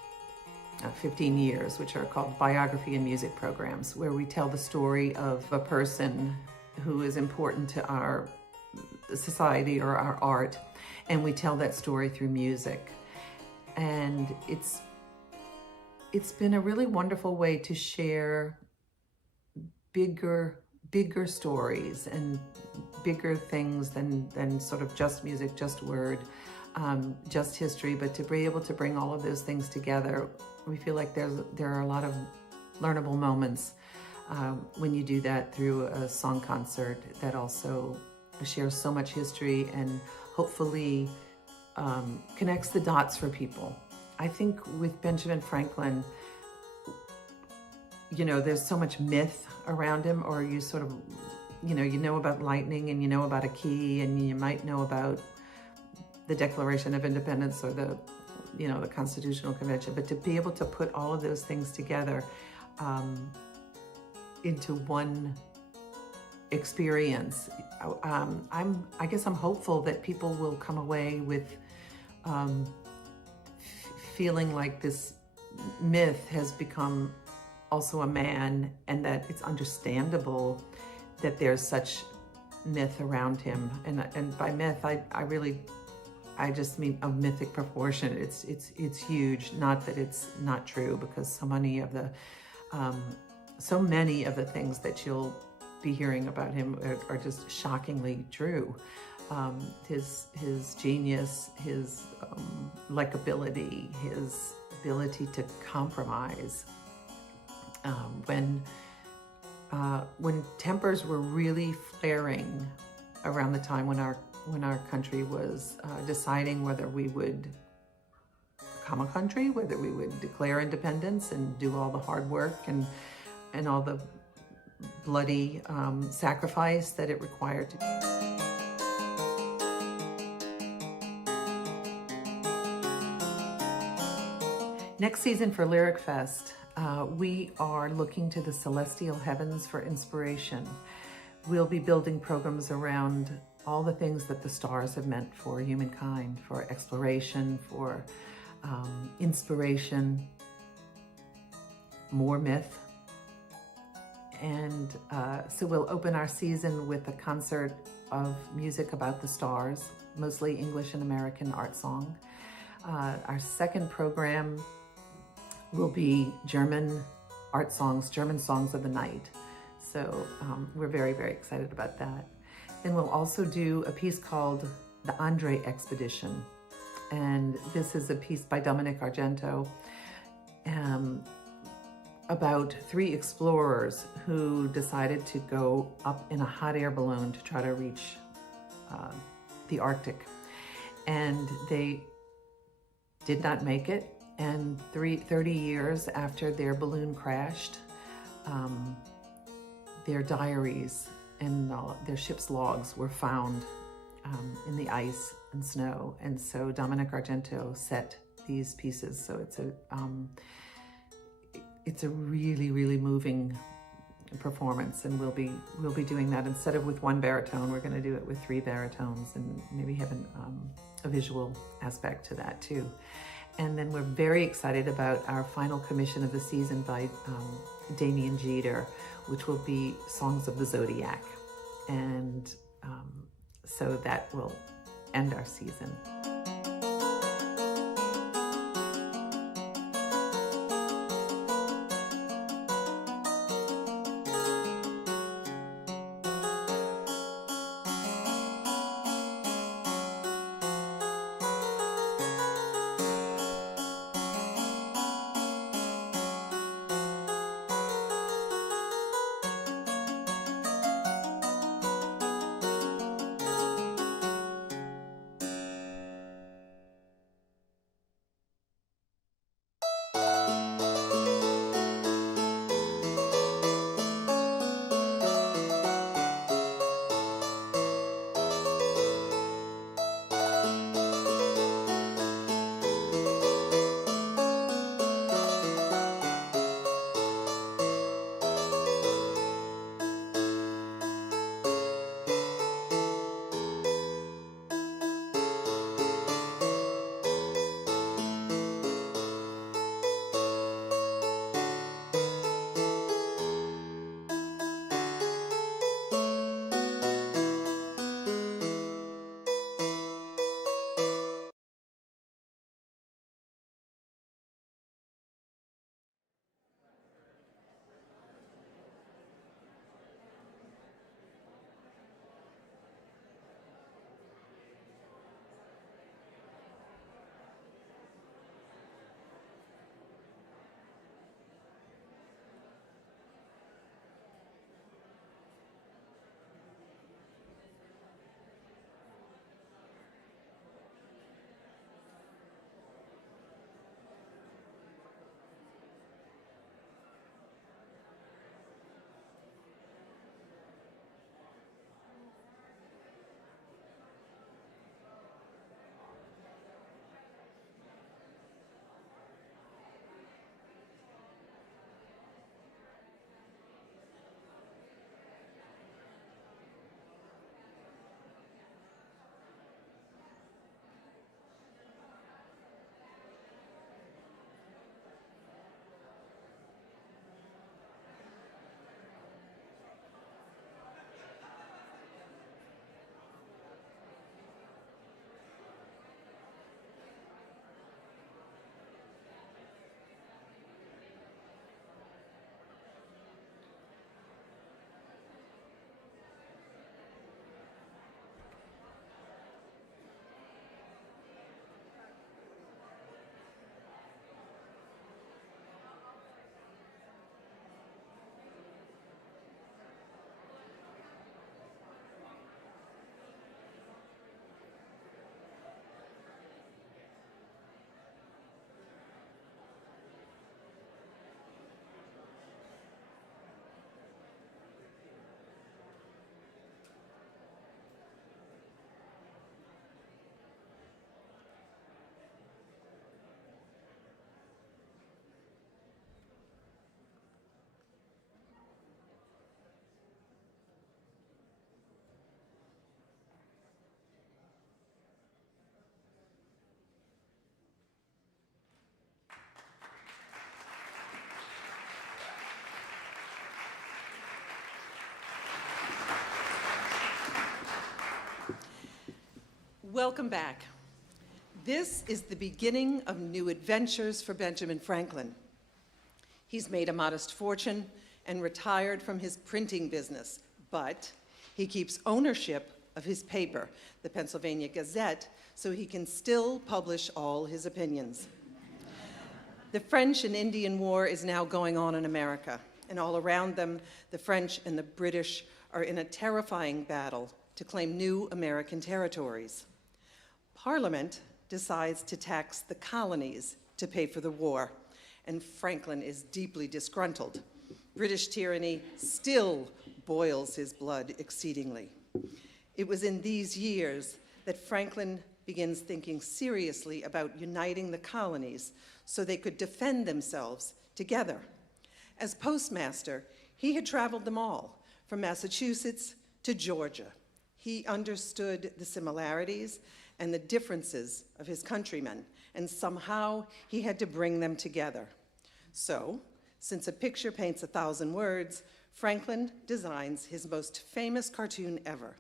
15 years, which are called Biography and music programs, where we tell the story of a person who is important to our society or our art, and we tell that story through music. And it's been a really wonderful way to share bigger stories and bigger things than sort of just music, just word, just history, but to be able to bring all of those things together, we feel like there are a lot of learnable moments when you do that through a song concert that also shares so much history and hopefully connects the dots for people. I think with Benjamin Franklin, you know, there's so much myth around him, or you sort of, you know about lightning and you know about a key and you might know about the Declaration of Independence or the Constitutional Convention, but to be able to put all of those things together into one experience, I guess I'm hopeful that people will come away with feeling like this myth has become also a man, and that it's understandable that there's such myth around him. And by myth, I just mean a mythic proportion. It's huge. Not that it's not true, because so many of the things that you'll be hearing about him are just shockingly true. His genius, his likability, his ability to compromise. When tempers were really flaring around the time when our country was deciding whether we would become a country, whether we would declare independence and do all the hard work and all the bloody sacrifice that it required to. Next season for Lyric Fest, we are looking to the celestial heavens for inspiration. We'll be building programs around all the things that the stars have meant for humankind, for exploration, for inspiration, more myth. And so we'll open our season with a concert of music about the stars, mostly English and American art song. Our second program will be German art songs, German songs of the night. So we're very, very excited about that. Then we'll also do a piece called The Andre Expedition. And this is a piece by Dominic Argento about 3 explorers who decided to go up in a hot air balloon to try to reach the Arctic. And they did not make it. And 30 years after their balloon crashed, their diaries and their ship's logs were found in the ice and snow. And so Dominic Argento set these pieces. So it's a really, really moving performance, and we'll be doing that. Instead of with 1 baritone, we're going to do it with 3 baritones, and maybe have a visual aspect to that too. And then we're very excited about our final commission of the season by Damien Jeter, which will be Songs of the Zodiac. And so that will end our season. Welcome back. This is the beginning of new adventures for Benjamin Franklin. He's made a modest fortune and retired from his printing business, but he keeps ownership of his paper, the Pennsylvania Gazette, so he can still publish all his opinions. The French and Indian War is now going on in America, and all around them, the French and the British are in a terrifying battle to claim new American territories. Parliament decides to tax the colonies to pay for the war, and Franklin is deeply disgruntled. British tyranny still boils his blood exceedingly. It was in these years that Franklin begins thinking seriously about uniting the colonies so they could defend themselves together. As postmaster, he had traveled them all, from Massachusetts to Georgia. He understood the similarities and the differences of his countrymen, and somehow he had to bring them together. So, since a picture paints 1,000 words, Franklin designs his most famous cartoon ever,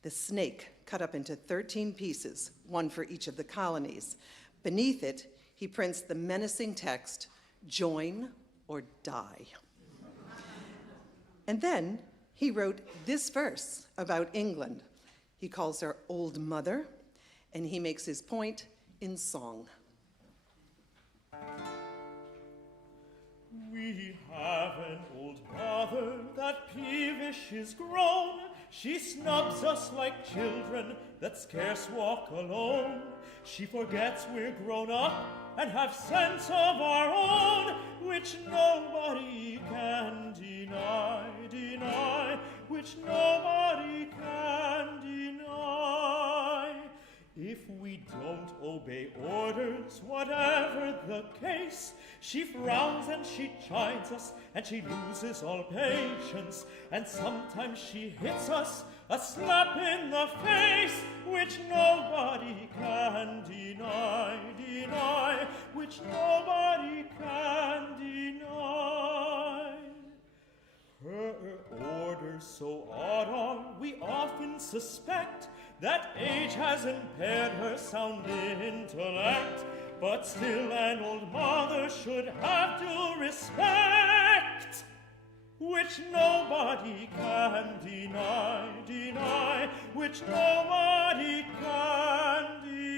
the snake cut up into 13 pieces, one for each of the colonies. Beneath it, he prints the menacing text, "Join or die." And then he wrote this verse about England. He calls her Old Mother, and he makes his point in song. We have an old mother that peevish is grown. She snubs us like children that scarce walk alone. She forgets we're grown up and have sense of our own, which nobody can deny, which nobody can deny. If we don't obey orders, whatever the case, she frowns and she chides us and she loses all patience, and sometimes she hits us a slap in the face, which nobody can deny, which nobody can deny. Her orders so odd are, we often suspect that age has impaired her sound intellect, but still an old mother should have due respect, which nobody can deny, which nobody can deny.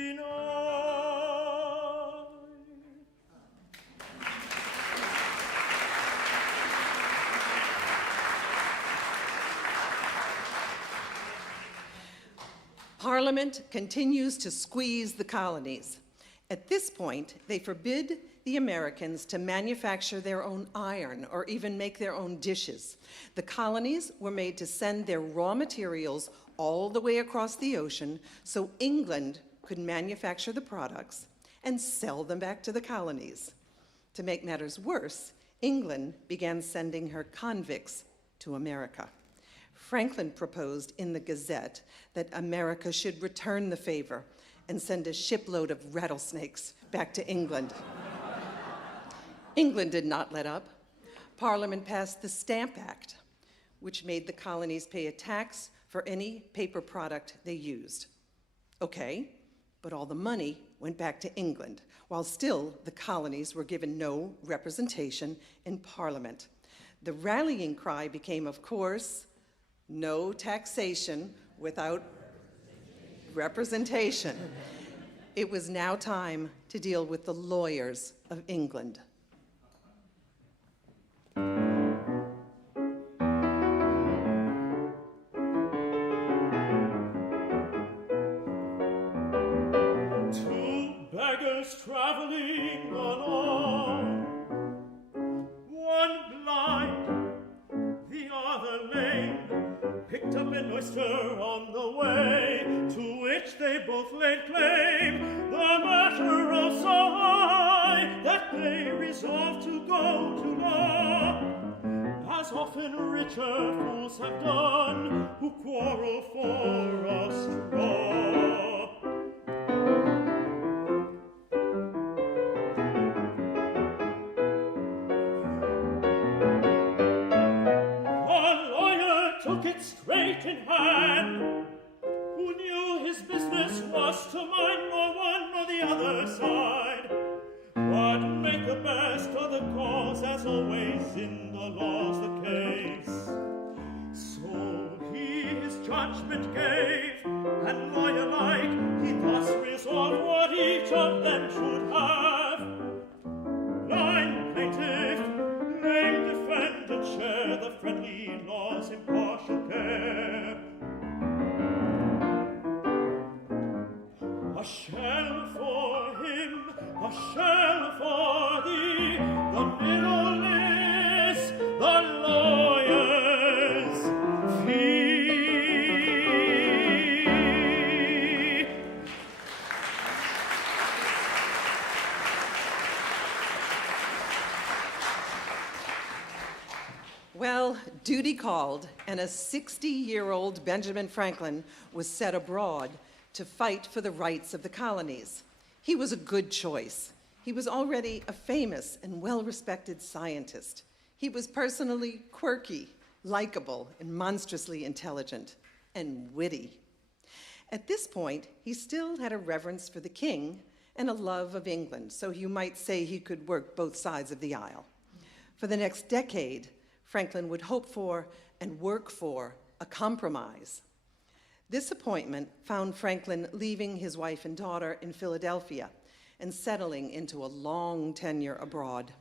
Parliament continues to squeeze the colonies. At this point, they forbid the Americans to manufacture their own iron or even make their own dishes. The colonies were made to send their raw materials all the way across the ocean so England could manufacture the products and sell them back to the colonies. To make matters worse, England began sending her convicts to America. Franklin proposed in the Gazette that America should return the favor and send a shipload of rattlesnakes back to England. England did not let up. Parliament passed the Stamp Act, which made the colonies pay a tax for any paper product they used. Okay, but all the money went back to England, while still the colonies were given no representation in Parliament. The rallying cry became, of course, no taxation without representation. It was now time to deal with the lawyers of England. Two beggars traveling along, one blind, the other lame, picked up an oyster on the way, to which they both laid claim. The matter rose so high that they resolved to go to law, as often richer fools have done, who quarrel for a straw. Took it straight in hand, who knew his business was just to mind nor one nor the other side, but make the best of the cause, as always in the law's the case. So he his judgment gave, and lawyer like he thus resolved what each of them should have. Line plaintiff, name defendant, share the friendly law's impartial care. A shell for him, a shell for thee, the middle is the lawyer's fee. Well, duty called, and a 60-year-old Benjamin Franklin was sent abroad to fight for the rights of the colonies. He was a good choice. He was already a famous and well-respected scientist. He was personally quirky, likable, and monstrously intelligent, and witty. At this point, he still had a reverence for the king and a love of England, so you might say he could work both sides of the aisle. For the next decade, Franklin would hope for and work for a compromise. This appointment found Franklin leaving his wife and daughter in Philadelphia and settling into a long tenure abroad.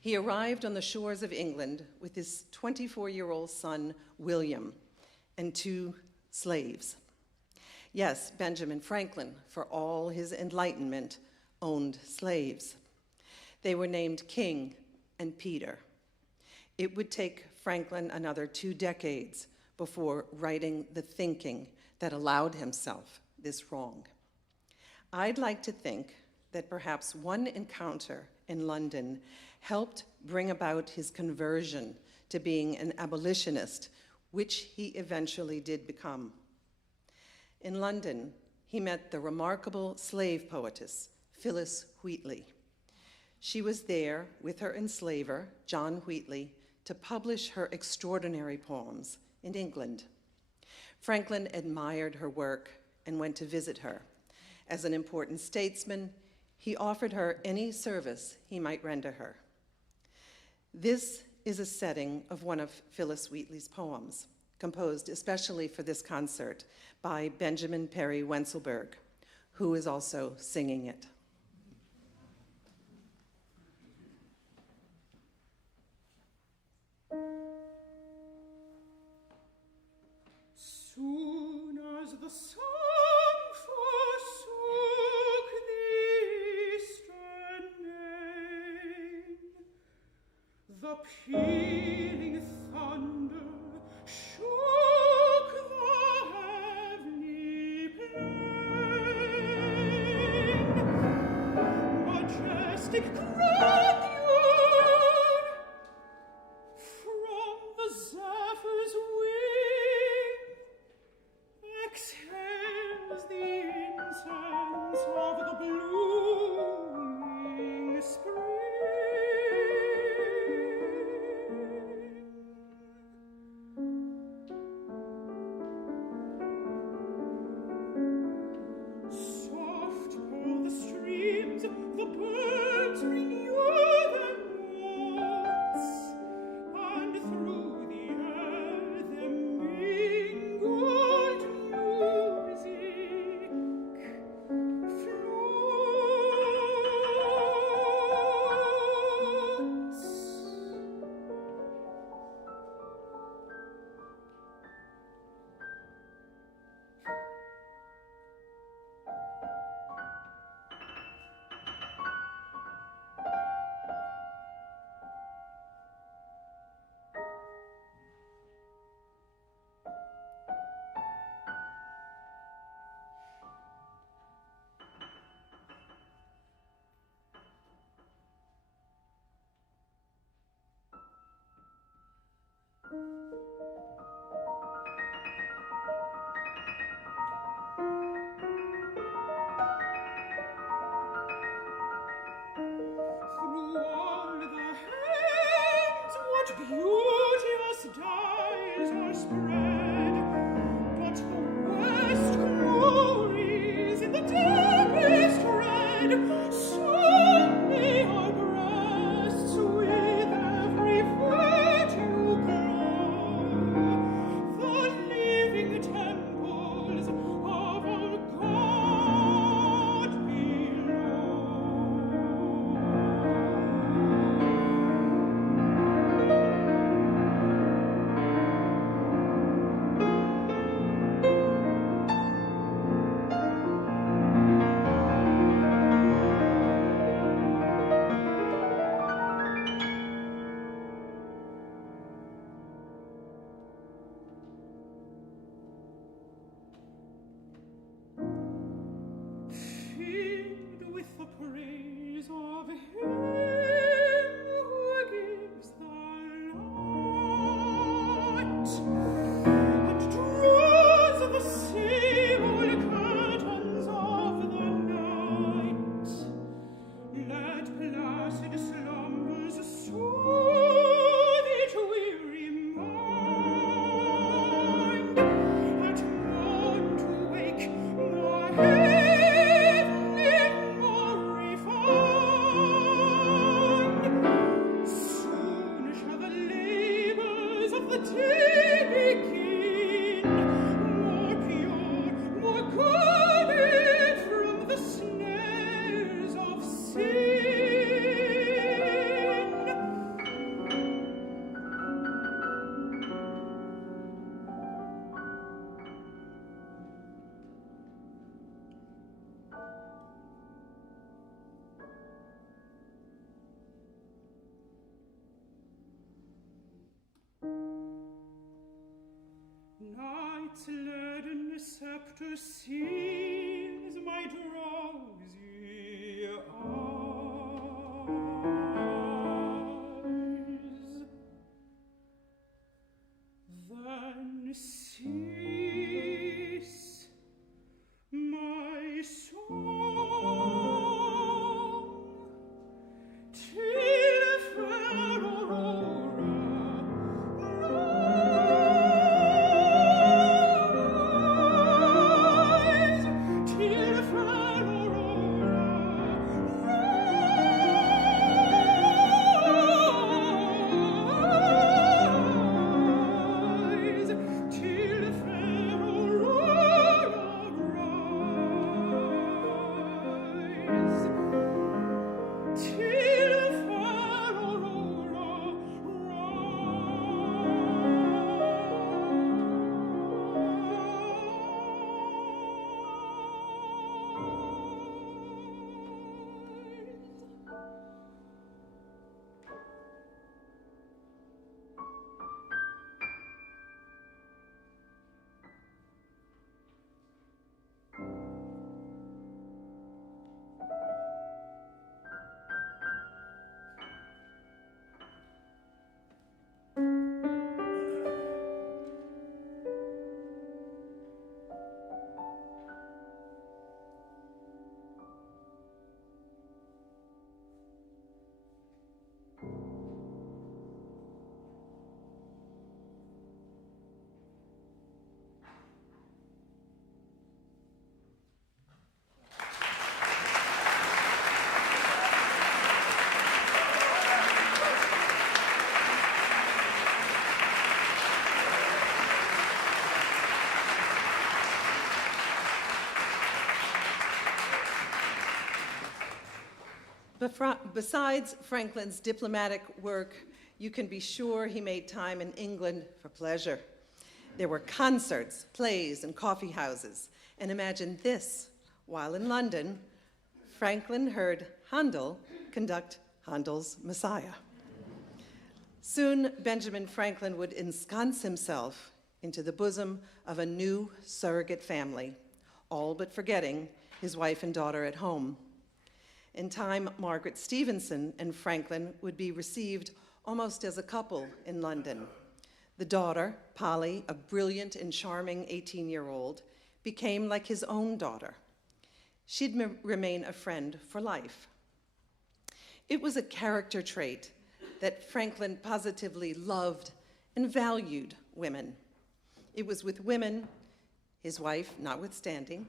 He arrived on the shores of England with his 24-year-old son, William, and 2 slaves. Yes, Benjamin Franklin, for all his enlightenment, owned slaves. They were named King and Peter. It would take Franklin another 2 decades before writing the thinking that allowed himself this wrong. I'd like to think that perhaps one encounter in London helped bring about his conversion to being an abolitionist, which he eventually did become. In London, he met the remarkable slave poetess, Phillis Wheatley. She was there with her enslaver, John Wheatley, to publish her extraordinary poems in England. Franklin admired her work and went to visit her. As an important statesman, he offered her any service he might render her. This is a setting of one of Phillis Wheatley's poems, composed especially for this concert by Benjamin Perry Wenzelberg, who is also singing it. Soon as the sun forsook the eastern main, the pealing thunder shook the heavenly plain. Majestic grandeur from the zephyr's wing exhales the incense of the blooming spring. Soft pour the streams, the birds renew their notes, and through the air the mingled music floats. Through all the hands, what beauteous dyes are spread, but the west glory scepter seals my drowsy eyes. Then cease my song till fair Aurora rise, till fair Aurora rise, till fair Aurora rise, till fair Aurora Besides Franklin's diplomatic work, you can be sure he made time in England for pleasure. There were concerts, plays, and coffee houses. And imagine this, while in London, Franklin heard Handel conduct Handel's Messiah. Soon, Benjamin Franklin would ensconce himself into the bosom of a new surrogate family, all but forgetting his wife and daughter at home. In time, Margaret Stevenson and Franklin would be received almost as a couple in London. The daughter, Polly, a brilliant and charming 18-year-old, became like his own daughter. She'd remain a friend for life. It was a character trait that Franklin positively loved and valued women. It was with women, his wife notwithstanding,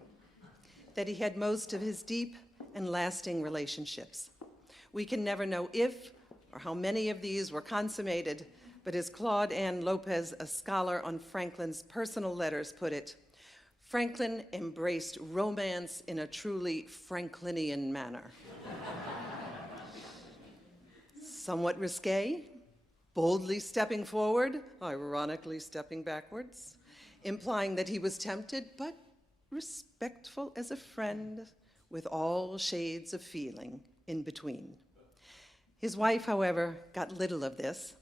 that he had most of his deep and lasting relationships. We can never know if or how many of these were consummated, but as Claude Ann Lopez, a scholar on Franklin's personal letters, put it, Franklin embraced romance in a truly Franklinian manner. Somewhat risque, boldly stepping forward, ironically stepping backwards, implying that he was tempted, but respectful as a friend, with all shades of feeling in between. His wife, however, got little of this.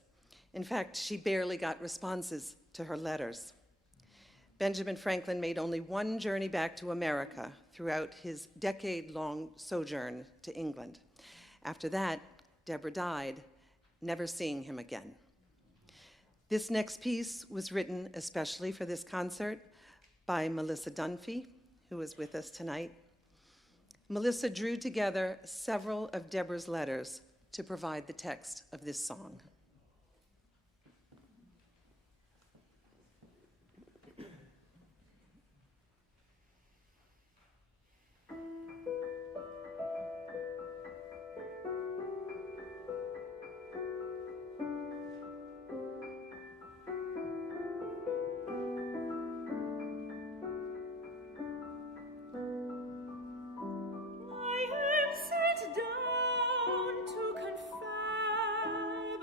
In fact, she barely got responses to her letters. Benjamin Franklin made only one journey back to America throughout his decade-long sojourn to England. After that, Deborah died, never seeing him again. This next piece was written especially for this concert by Melissa Dunphy, who is with us tonight. Melissa drew together several of Deborah's letters to provide the text of this song. I am set down to confab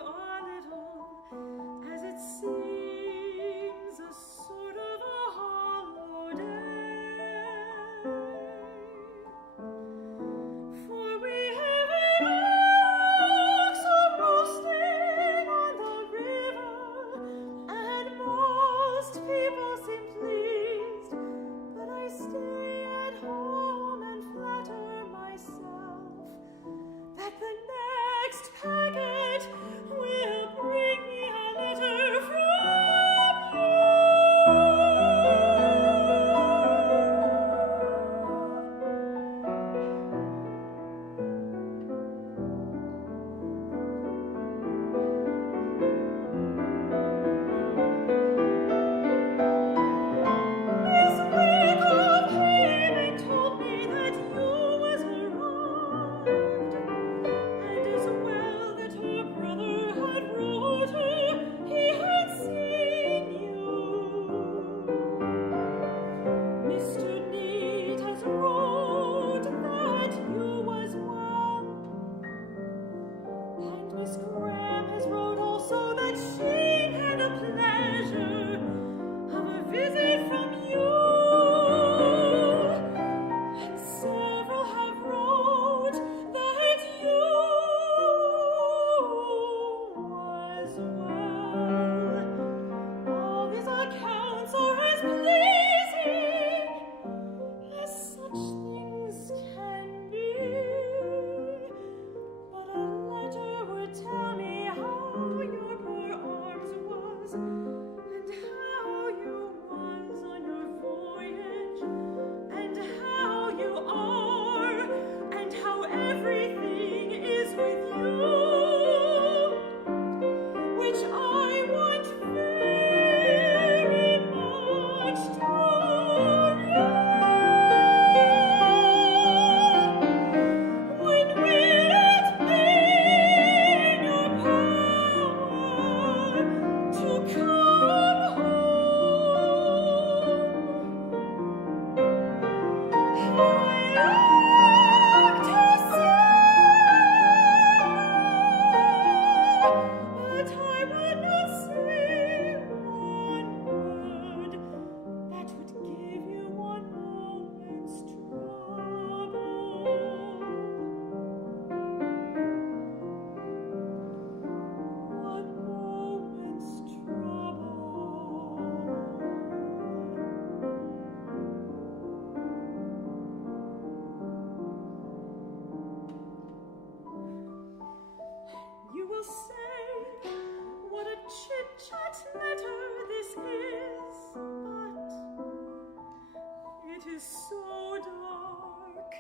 is so dark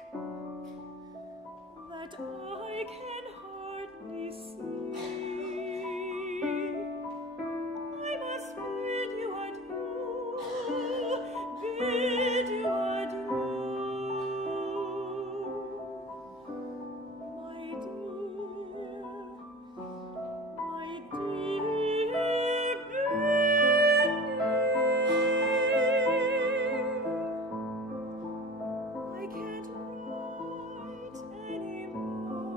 that I can hardly see. I must bid you adieu, bid you adieu, my dear, I can't write anymore.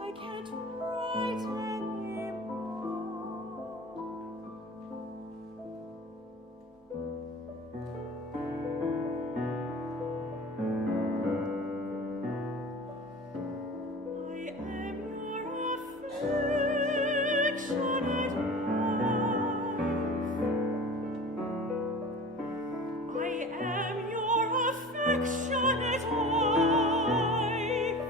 I can't write anymore. I am your affectionate wife. I am your affectionate wife.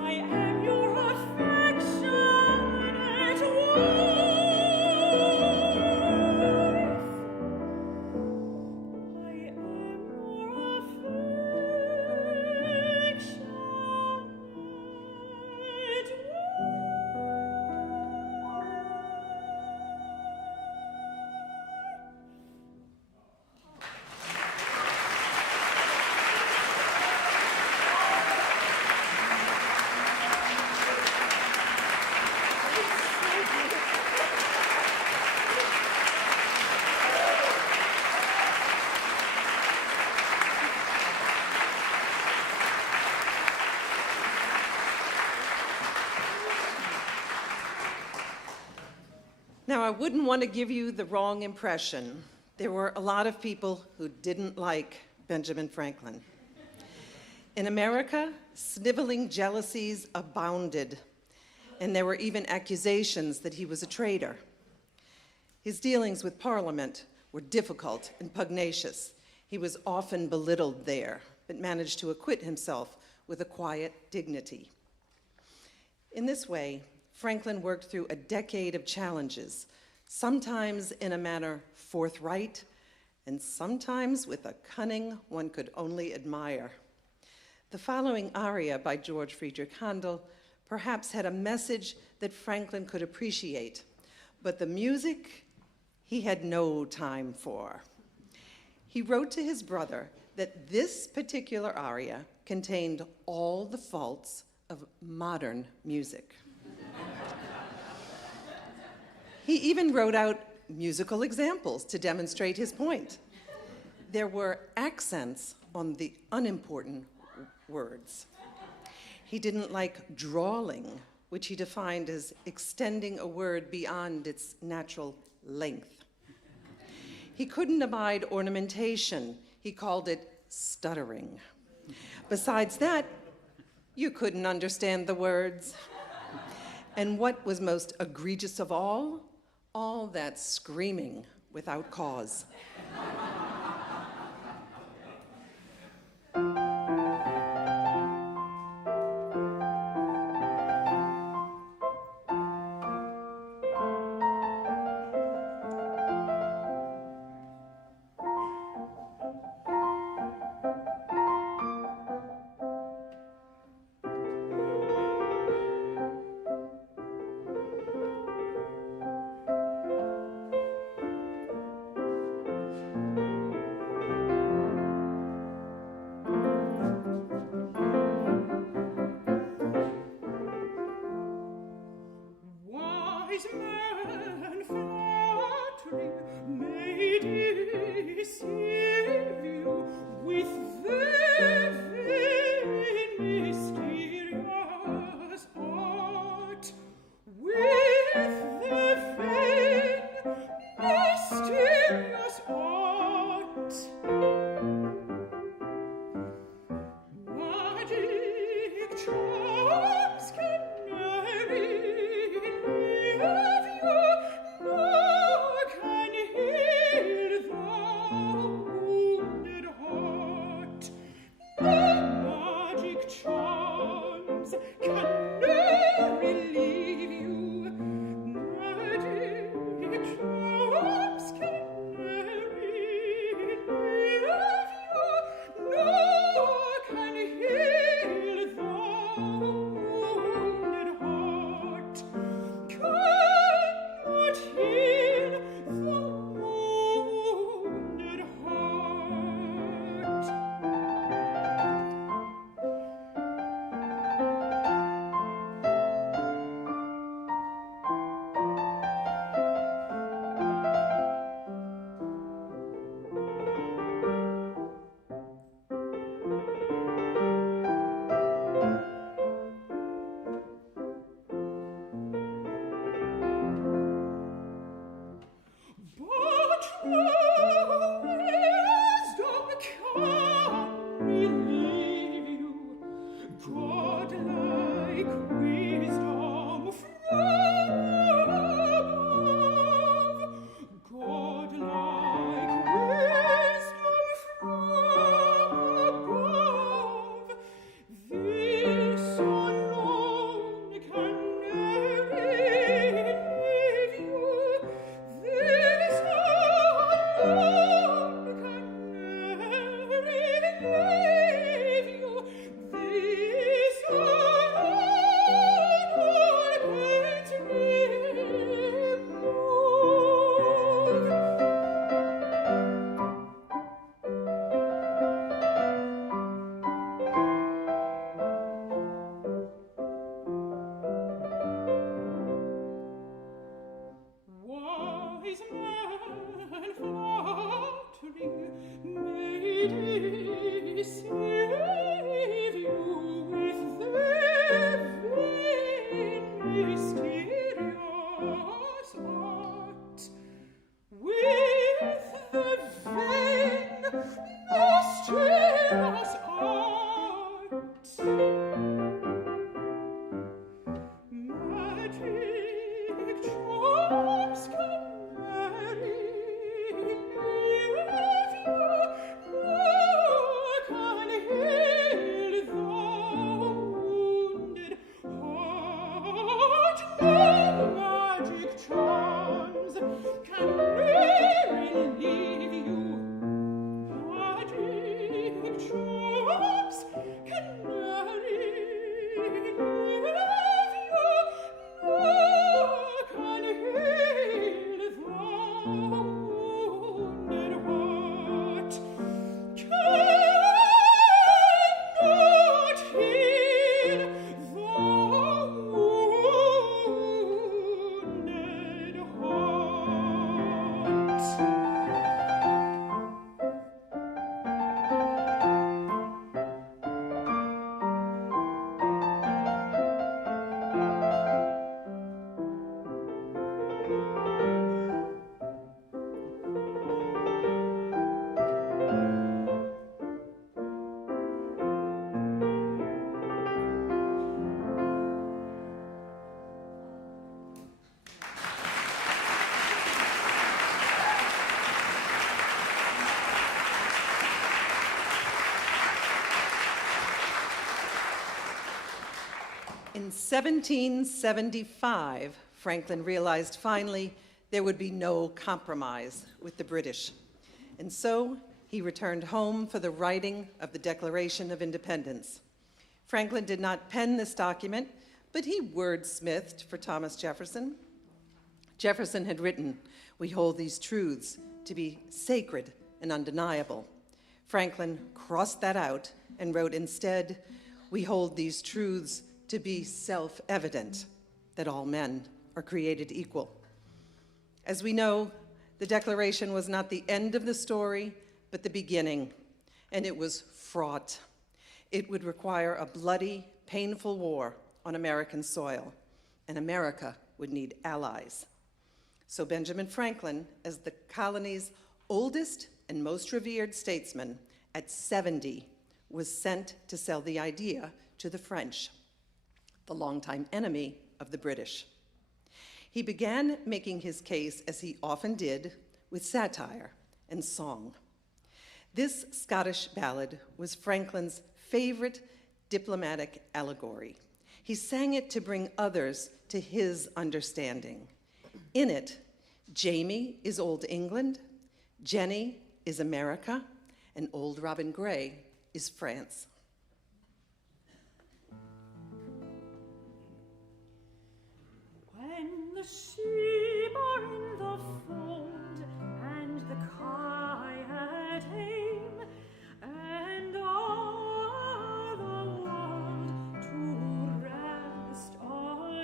I am your affectionate wife. I am your affectionate Now, I wouldn't want to give you the wrong impression. There were a lot of people who didn't like Benjamin Franklin. In America, sniveling jealousies abounded, and there were even accusations that he was a traitor. His dealings with Parliament were difficult and pugnacious. He was often belittled there, but managed to acquit himself with a quiet dignity. In this way, Franklin worked through a decade of challenges, sometimes in a manner forthright, and sometimes with a cunning one could only admire. The following aria by George Friedrich Handel perhaps had a message that Franklin could appreciate, but the music he had no time for. He wrote to his brother that this particular aria contained all the faults of modern music. He even wrote out musical examples to demonstrate his point. There were accents on the unimportant words. He didn't like drawling, which he defined as extending a word beyond its natural length. He couldn't abide ornamentation. He called it stuttering. Besides that, you couldn't understand the words. And what was most egregious of all that screaming without cause. Wise men flattering may deceive you with their vain mysterious art, with their vain mysterious art. Magic charms can never leave you, nor can heal the 1775, Franklin realized finally there would be no compromise with the British. And so he returned home for the writing of the Declaration of Independence. Franklin did not pen this document, but he wordsmithed for Thomas Jefferson. Jefferson had written, "We hold these truths to be sacred and undeniable." Franklin crossed that out and wrote instead, "We hold these truths to be self-evident, that all men are created equal." As we know, the Declaration was not the end of the story, but the beginning, and it was fraught. It would require a bloody, painful war on American soil, and America would need allies. So Benjamin Franklin, as the colony's oldest and most revered statesman, at 70, was sent to sell the idea to the French, the longtime enemy of the British. He began making his case, as he often did, with satire and song. This Scottish ballad was Franklin's favorite diplomatic allegory. He sang it to bring others to his understanding. In it, Jamie is Old England, Jenny is America, and Old Robin Gray is France. When the sheep are in the fold and the kye at aim, and all the world to rest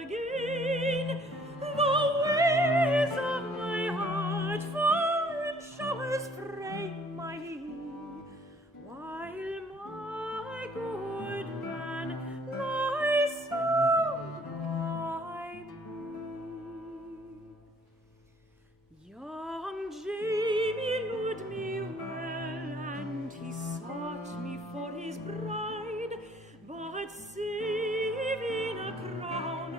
again, the ways of my heart fine showers frame my heel, while my good man lies so by me. Young Jamie lured me well, and he sought me for his bride, but saving a crown,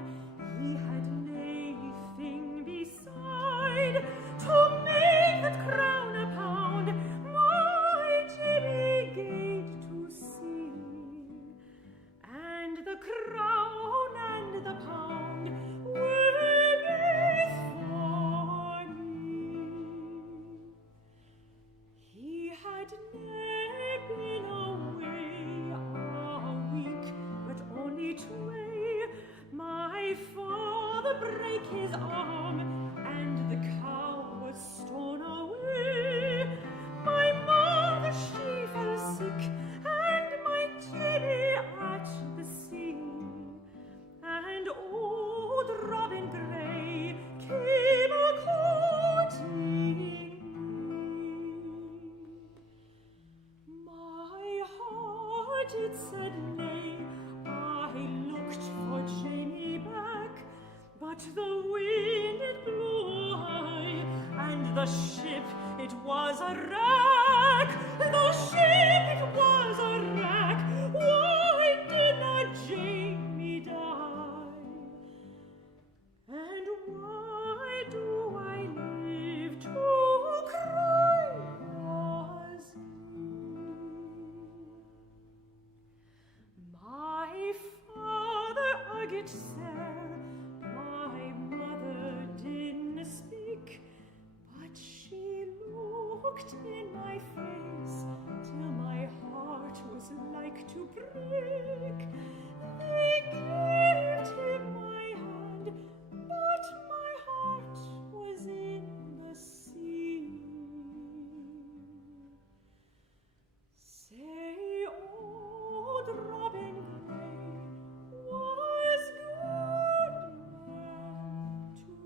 he had naething beside to make that crown a pound. My Jamie gave to see, and the crown and the pound were both for me. He had ne'er been away a week, but only tway. My father brake his arm, and the cow was stone away. My mother, she fell sick, and my Jenny at the sea. And old Robin Gray came a-courting me. My heart, it said nay. I looked for Jamie back, but the wind it blew high, and the ship it was a wreck. The ship it was a wreck. Why did not Jamie die? And why do I live to cry was he? My father agate said, my mother didn't speak, but she looked in my face till my heart was like to break. They gave him my hand, but my heart was in the sea. Say, old Robin Gray was good man to me.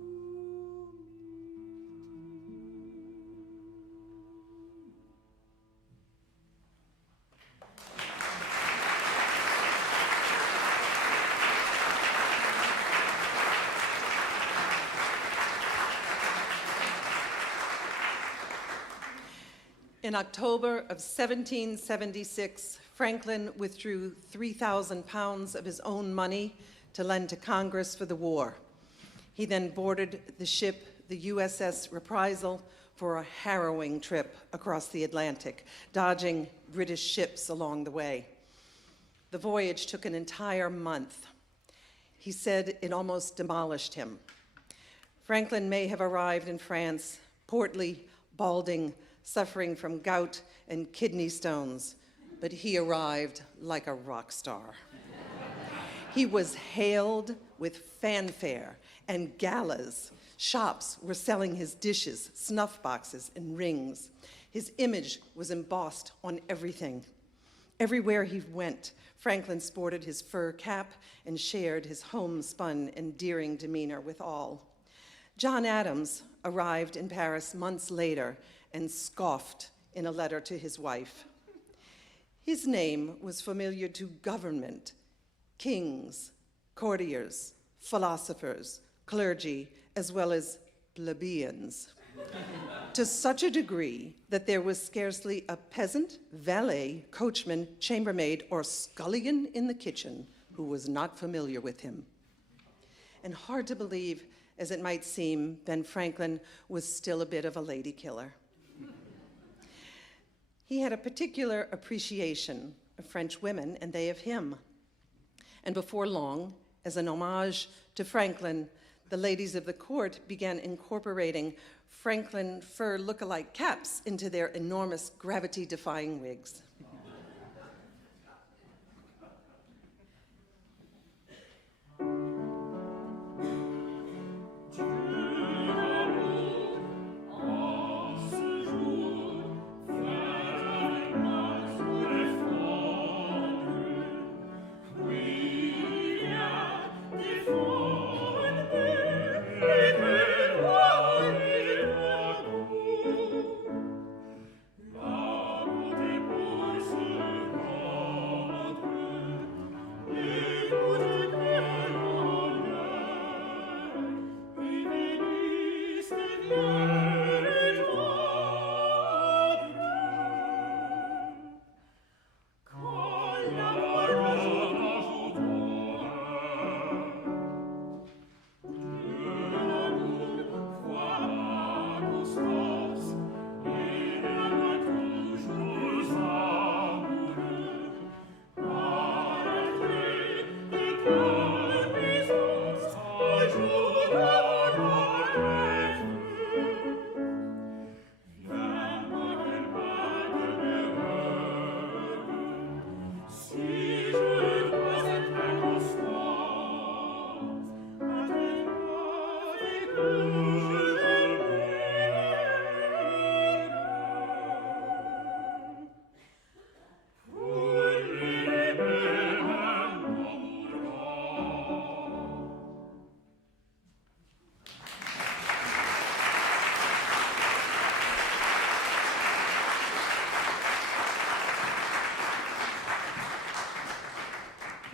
In October of 1776, Franklin withdrew 3,000 pounds of his own money to lend to Congress for the war. He then boarded the ship, the USS Reprisal, for a harrowing trip across the Atlantic, dodging British ships along the way. The voyage took an entire month. He said it almost demolished him. Franklin may have arrived in France portly, balding, suffering from gout and kidney stones, but he arrived like a rock star. He was hailed with fanfare and galas. Shops were selling his dishes, snuff boxes, and rings. His image was embossed on everything. Everywhere he went, Franklin sported his fur cap and shared his homespun, endearing demeanor with all. John Adams arrived in Paris months later and scoffed in a letter to his wife. His name was familiar to government, kings, courtiers, philosophers, clergy, as well as plebeians, to such a degree that there was scarcely a peasant, valet, coachman, chambermaid, or scullion in the kitchen who was not familiar with him. And hard to believe as it might seem, Ben Franklin was still a bit of a lady killer. He had a particular appreciation of French women and they of him. And before long, as an homage to Franklin, the ladies of the court began incorporating Franklin fur look-alike caps into their enormous gravity-defying wigs.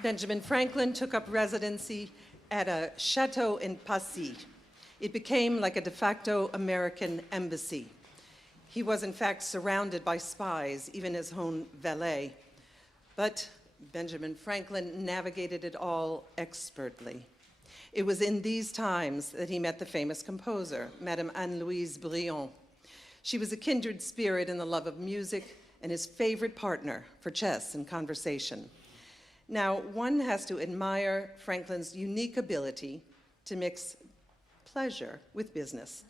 Benjamin Franklin took up residency at a chateau in Passy. It became like a de facto American embassy. He was in fact surrounded by spies, even his own valet. But Benjamin Franklin navigated it all expertly. It was in these times that he met the famous composer, Madame Anne-Louise Briand. She was a kindred spirit in the love of music and his favorite partner for chess and conversation. Now, one has to admire Franklin's unique ability to mix pleasure with business.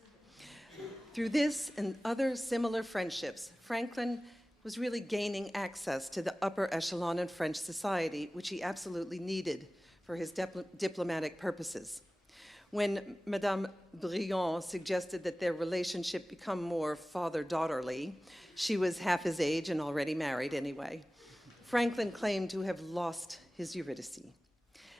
Through this and other similar friendships, Franklin was really gaining access to the upper echelon in French society, which he absolutely needed for his diplomatic purposes. When Madame Briand suggested that their relationship become more father-daughterly, she was half his age and already married anyway. Franklin claimed to have lost his Eurydice.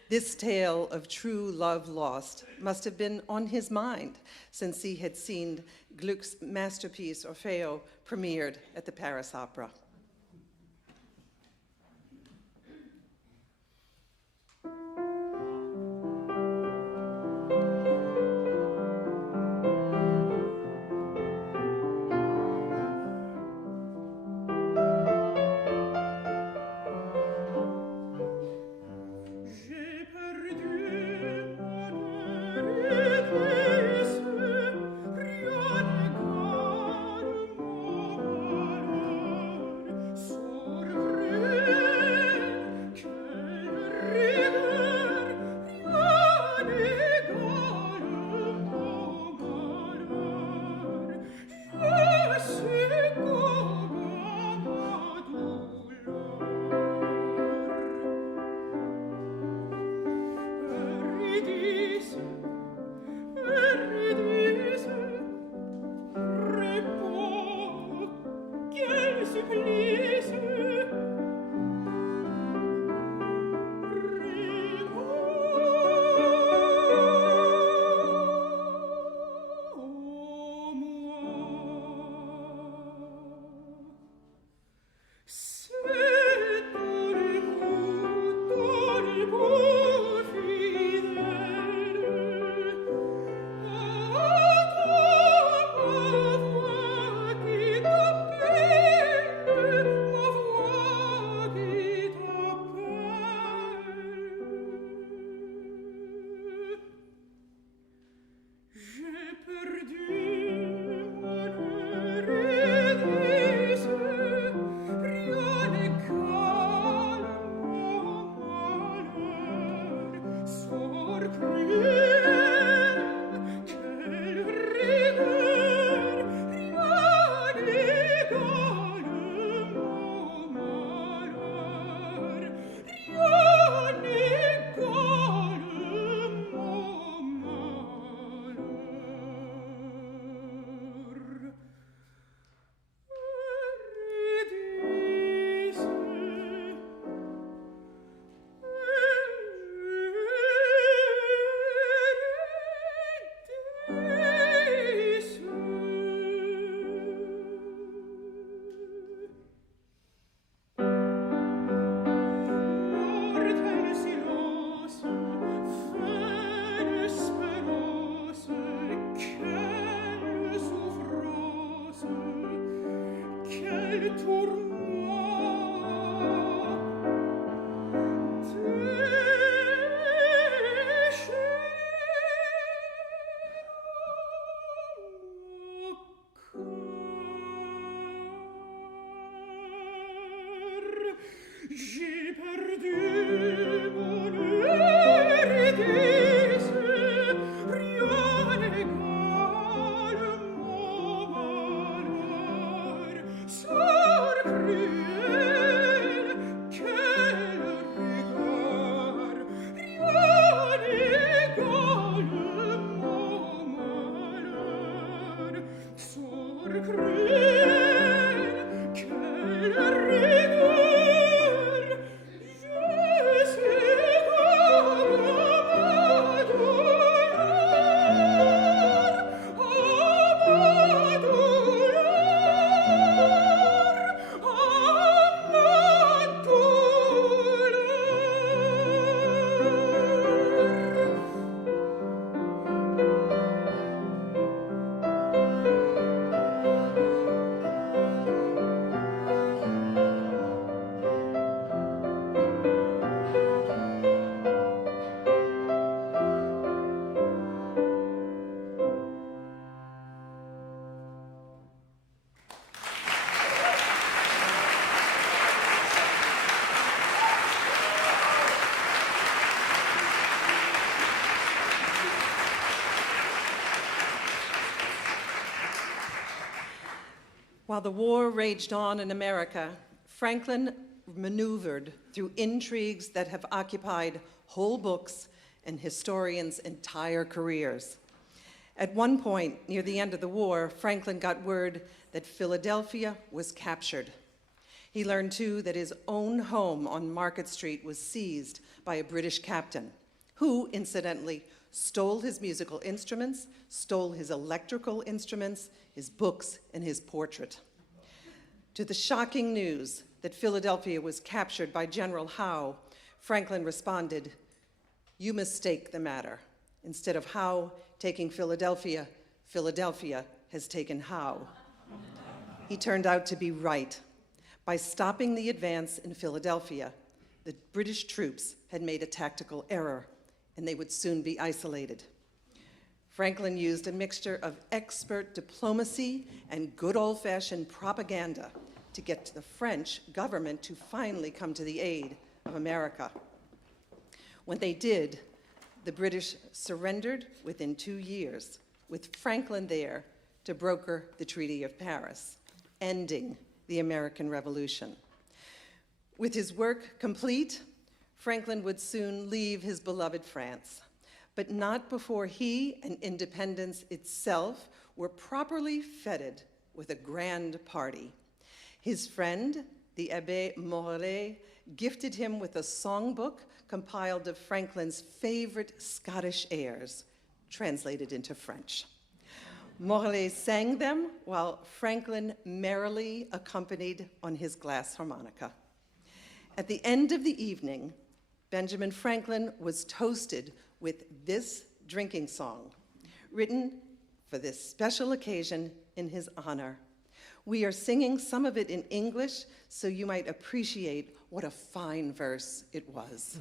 This tale of true love lost must have been on his mind since he had seen Gluck's masterpiece, Orfeo, premiered at the Paris Opera. While the war raged on in America, Franklin maneuvered through intrigues that have occupied whole books and historians' entire careers. At one point, near the end of the war, Franklin got word that Philadelphia was captured. He learned, too, that his own home on Market Street was seized by a British captain, who, incidentally, stole his musical instruments, stole his electrical instruments, his books, and his portrait. To the shocking news that Philadelphia was captured by General Howe, Franklin responded, "You mistake the matter. Instead of Howe taking Philadelphia, Philadelphia has taken Howe." He turned out to be right. By stopping the advance in Philadelphia, the British troops had made a tactical error, and they would soon be isolated. Franklin used a mixture of expert diplomacy and good old-fashioned propaganda to get to the French government to finally come to the aid of America. When they did, the British surrendered within 2 years, with Franklin there to broker the Treaty of Paris, ending the American Revolution. With his work complete, Franklin would soon leave his beloved France, but not before he and independence itself were properly feted with a grand party. His friend, the Abbé Morellet, gifted him with a songbook compiled of Franklin's favorite Scottish airs, translated into French. Morellet sang them while Franklin merrily accompanied on his glass harmonica. At the end of the evening, Benjamin Franklin was toasted with this drinking song, written for this special occasion in his honor. We are singing some of it in English so you might appreciate what a fine verse it was.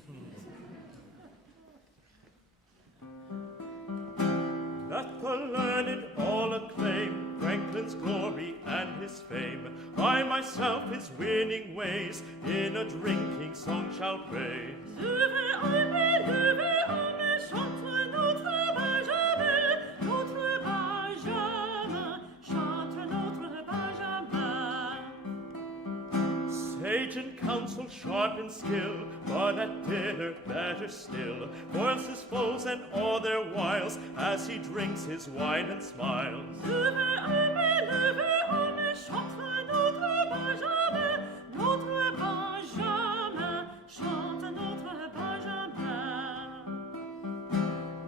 Let the learned all acclaim Franklin's glory and his fame. I myself his winning ways in a drinking song shall praise. Levez armez, chante notre Benjamin, notre Benjamin, chante notre Benjamin. Sage in counsel, sharp in skill, but at dinner better still, foils his foes and all their wiles as he drinks his wine and smiles. Levez armez, chante notre Benjamin, notre Benjamin, chante notre Benjamin.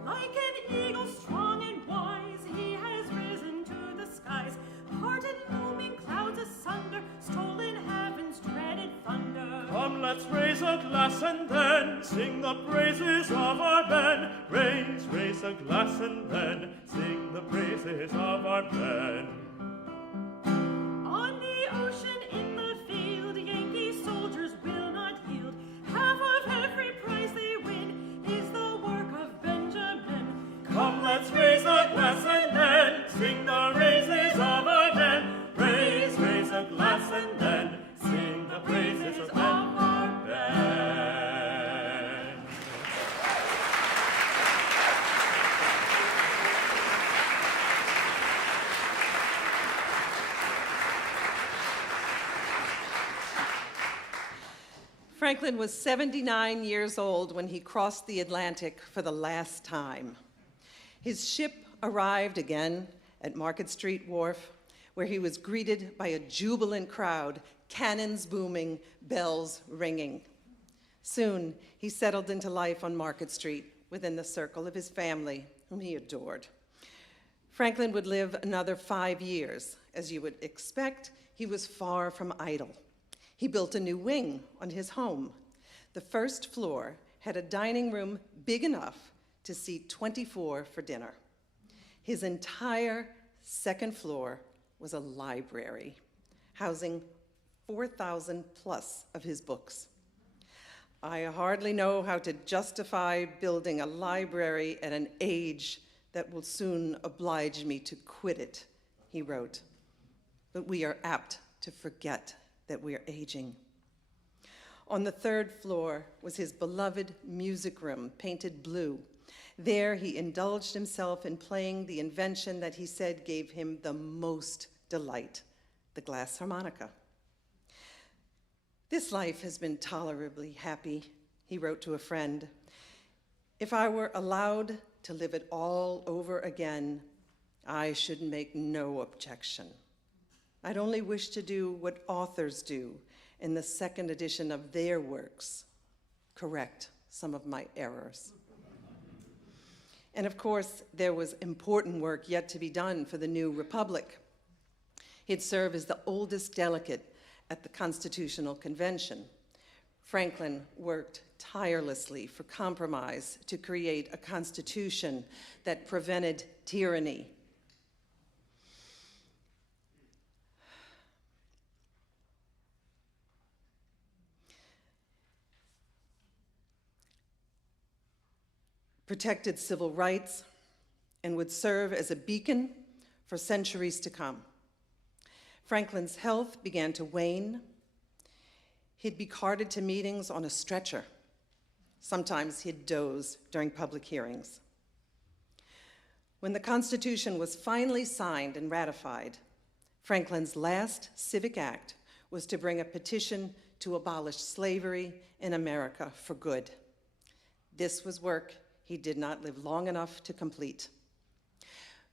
Like an eagle strong and wise, he has risen to the skies, parted looming clouds asunder, stolen heaven's dreaded thunder. Come, let's raise a glass and then sing the praises of our men. Raise a glass and then sing the praises of our men. On the ocean, in the field, Yankee soldiers will not yield. Half of every prize they win is the work of Benjamin. Come, let's raise a glass and then sing the praises of our men. Raise a glass and then sing the praises of our men. Franklin was 79 years old when he crossed the Atlantic for the last time. His ship arrived again at Market Street Wharf, where he was greeted by a jubilant crowd, cannons booming, bells ringing. Soon, he settled into life on Market Street within the circle of his family, whom he adored. Franklin would live another 5 years. As you would expect, he was far from idle. He built a new wing on his home. The first floor had a dining room big enough to seat 24 for dinner. His entire second floor was a library, housing 4,000 plus of his books. I hardly know how to justify building a library at an age that will soon oblige me to quit it, he wrote. But we are apt to forget that we are aging. On the third floor was his beloved music room, painted blue. There he indulged himself in playing the invention that he said gave him the most delight, the glass harmonica. This life has been tolerably happy, he wrote to a friend. If I were allowed to live it all over again, I should make no objection. I'd only wish to do what authors do in the second edition of their works, correct some of my errors. And of course, there was important work yet to be done for the new republic. He'd serve as the oldest delegate at the Constitutional Convention. Franklin worked tirelessly for compromise to create a constitution that prevented tyranny. Protected civil rights, and would serve as a beacon for centuries to come. Franklin's health began to wane. He'd be carted to meetings on a stretcher. Sometimes he'd doze during public hearings. When the Constitution was finally signed and ratified, Franklin's last civic act was to bring a petition to abolish slavery in America for good. This was work he did not live long enough to complete.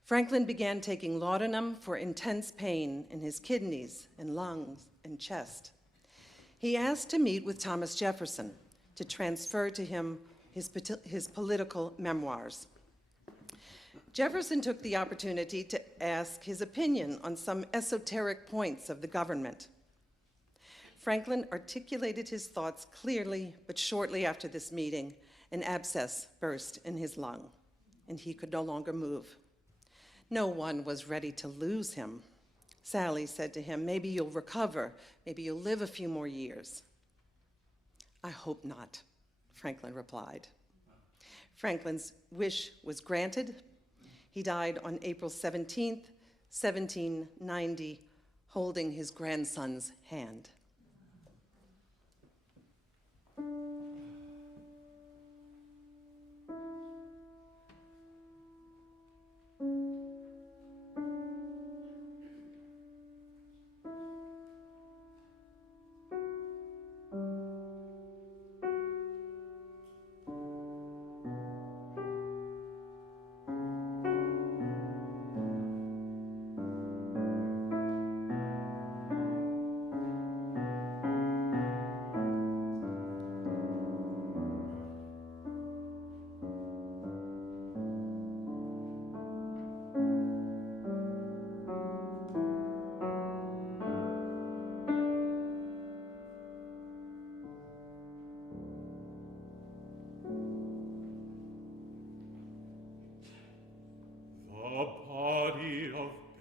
Franklin began taking laudanum for intense pain in his kidneys and lungs and chest. He asked to meet with Thomas Jefferson to transfer to him his political memoirs. Jefferson took the opportunity to ask his opinion on some esoteric points of the government. Franklin articulated his thoughts clearly, but shortly after this meeting, an abscess burst in his lung, and he could no longer move. No one was ready to lose him. Sally said to him, "Maybe you'll recover. Maybe you'll live a few more years." "I hope not," Franklin replied. Franklin's wish was granted. He died on April 17th, 1790, holding his grandson's hand.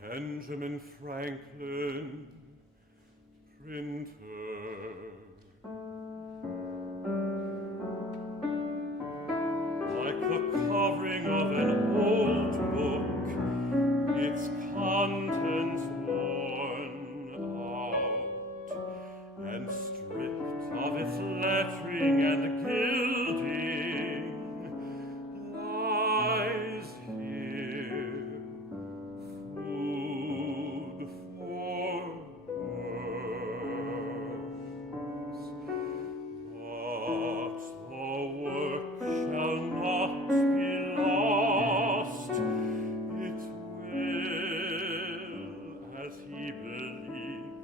Benjamin Franklin, printer. Like the covering of an old book, its contents worn out, and stripped of its lettering and gilding, lies here, food for worms. But the work shall not be lost. It will, as he believed,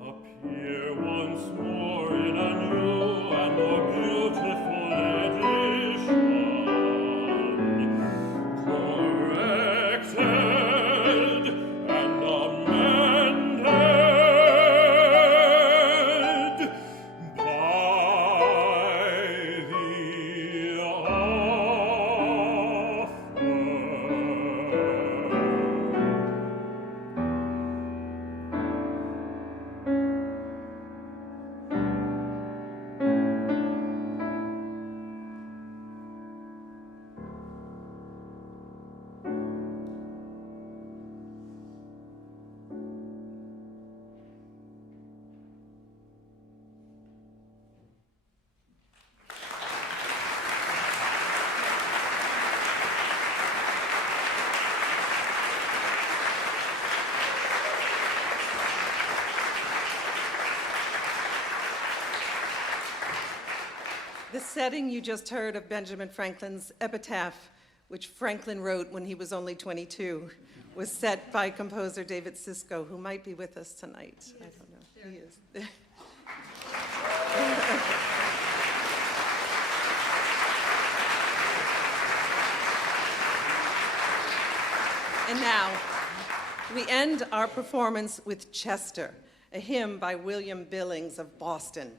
appear once more in a new and more beautiful edition, corrected and amended by the The setting you just heard of Benjamin Franklin's epitaph, which Franklin wrote when he was only 22, was set by composer David Sisko, who might be with us tonight. I don't know. He is. And now, we end our performance with Chester, a hymn by William Billings of Boston.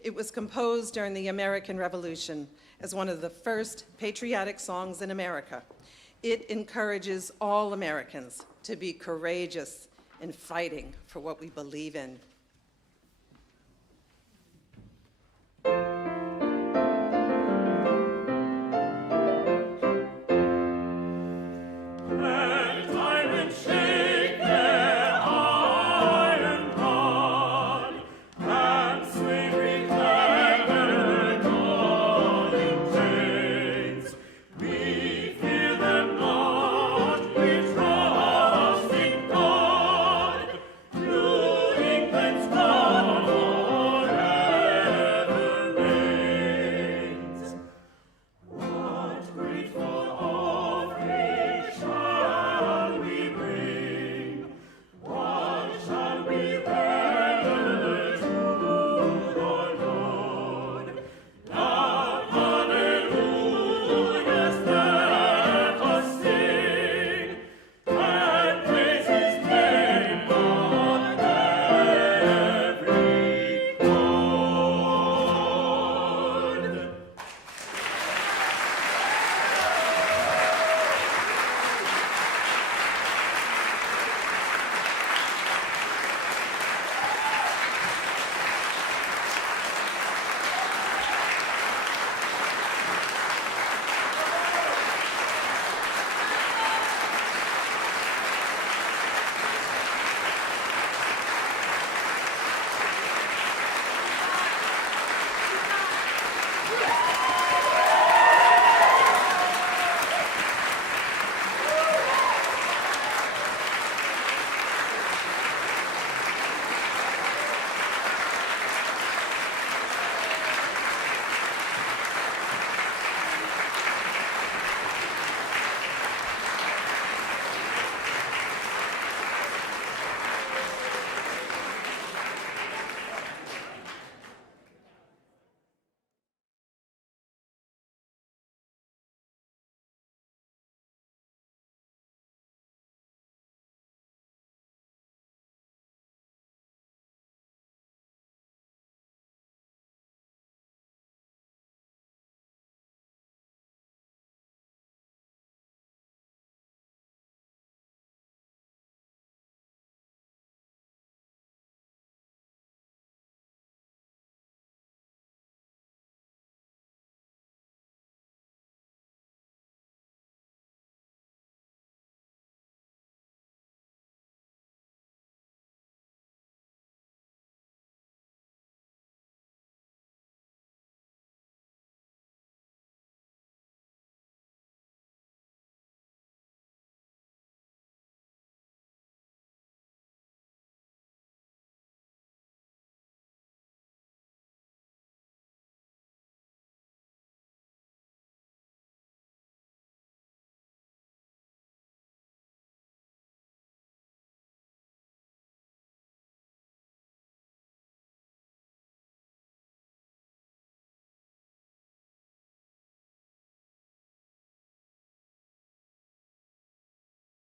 It was composed during the American Revolution as one of the first patriotic songs in America. It encourages all Americans to be courageous in fighting for what we believe in.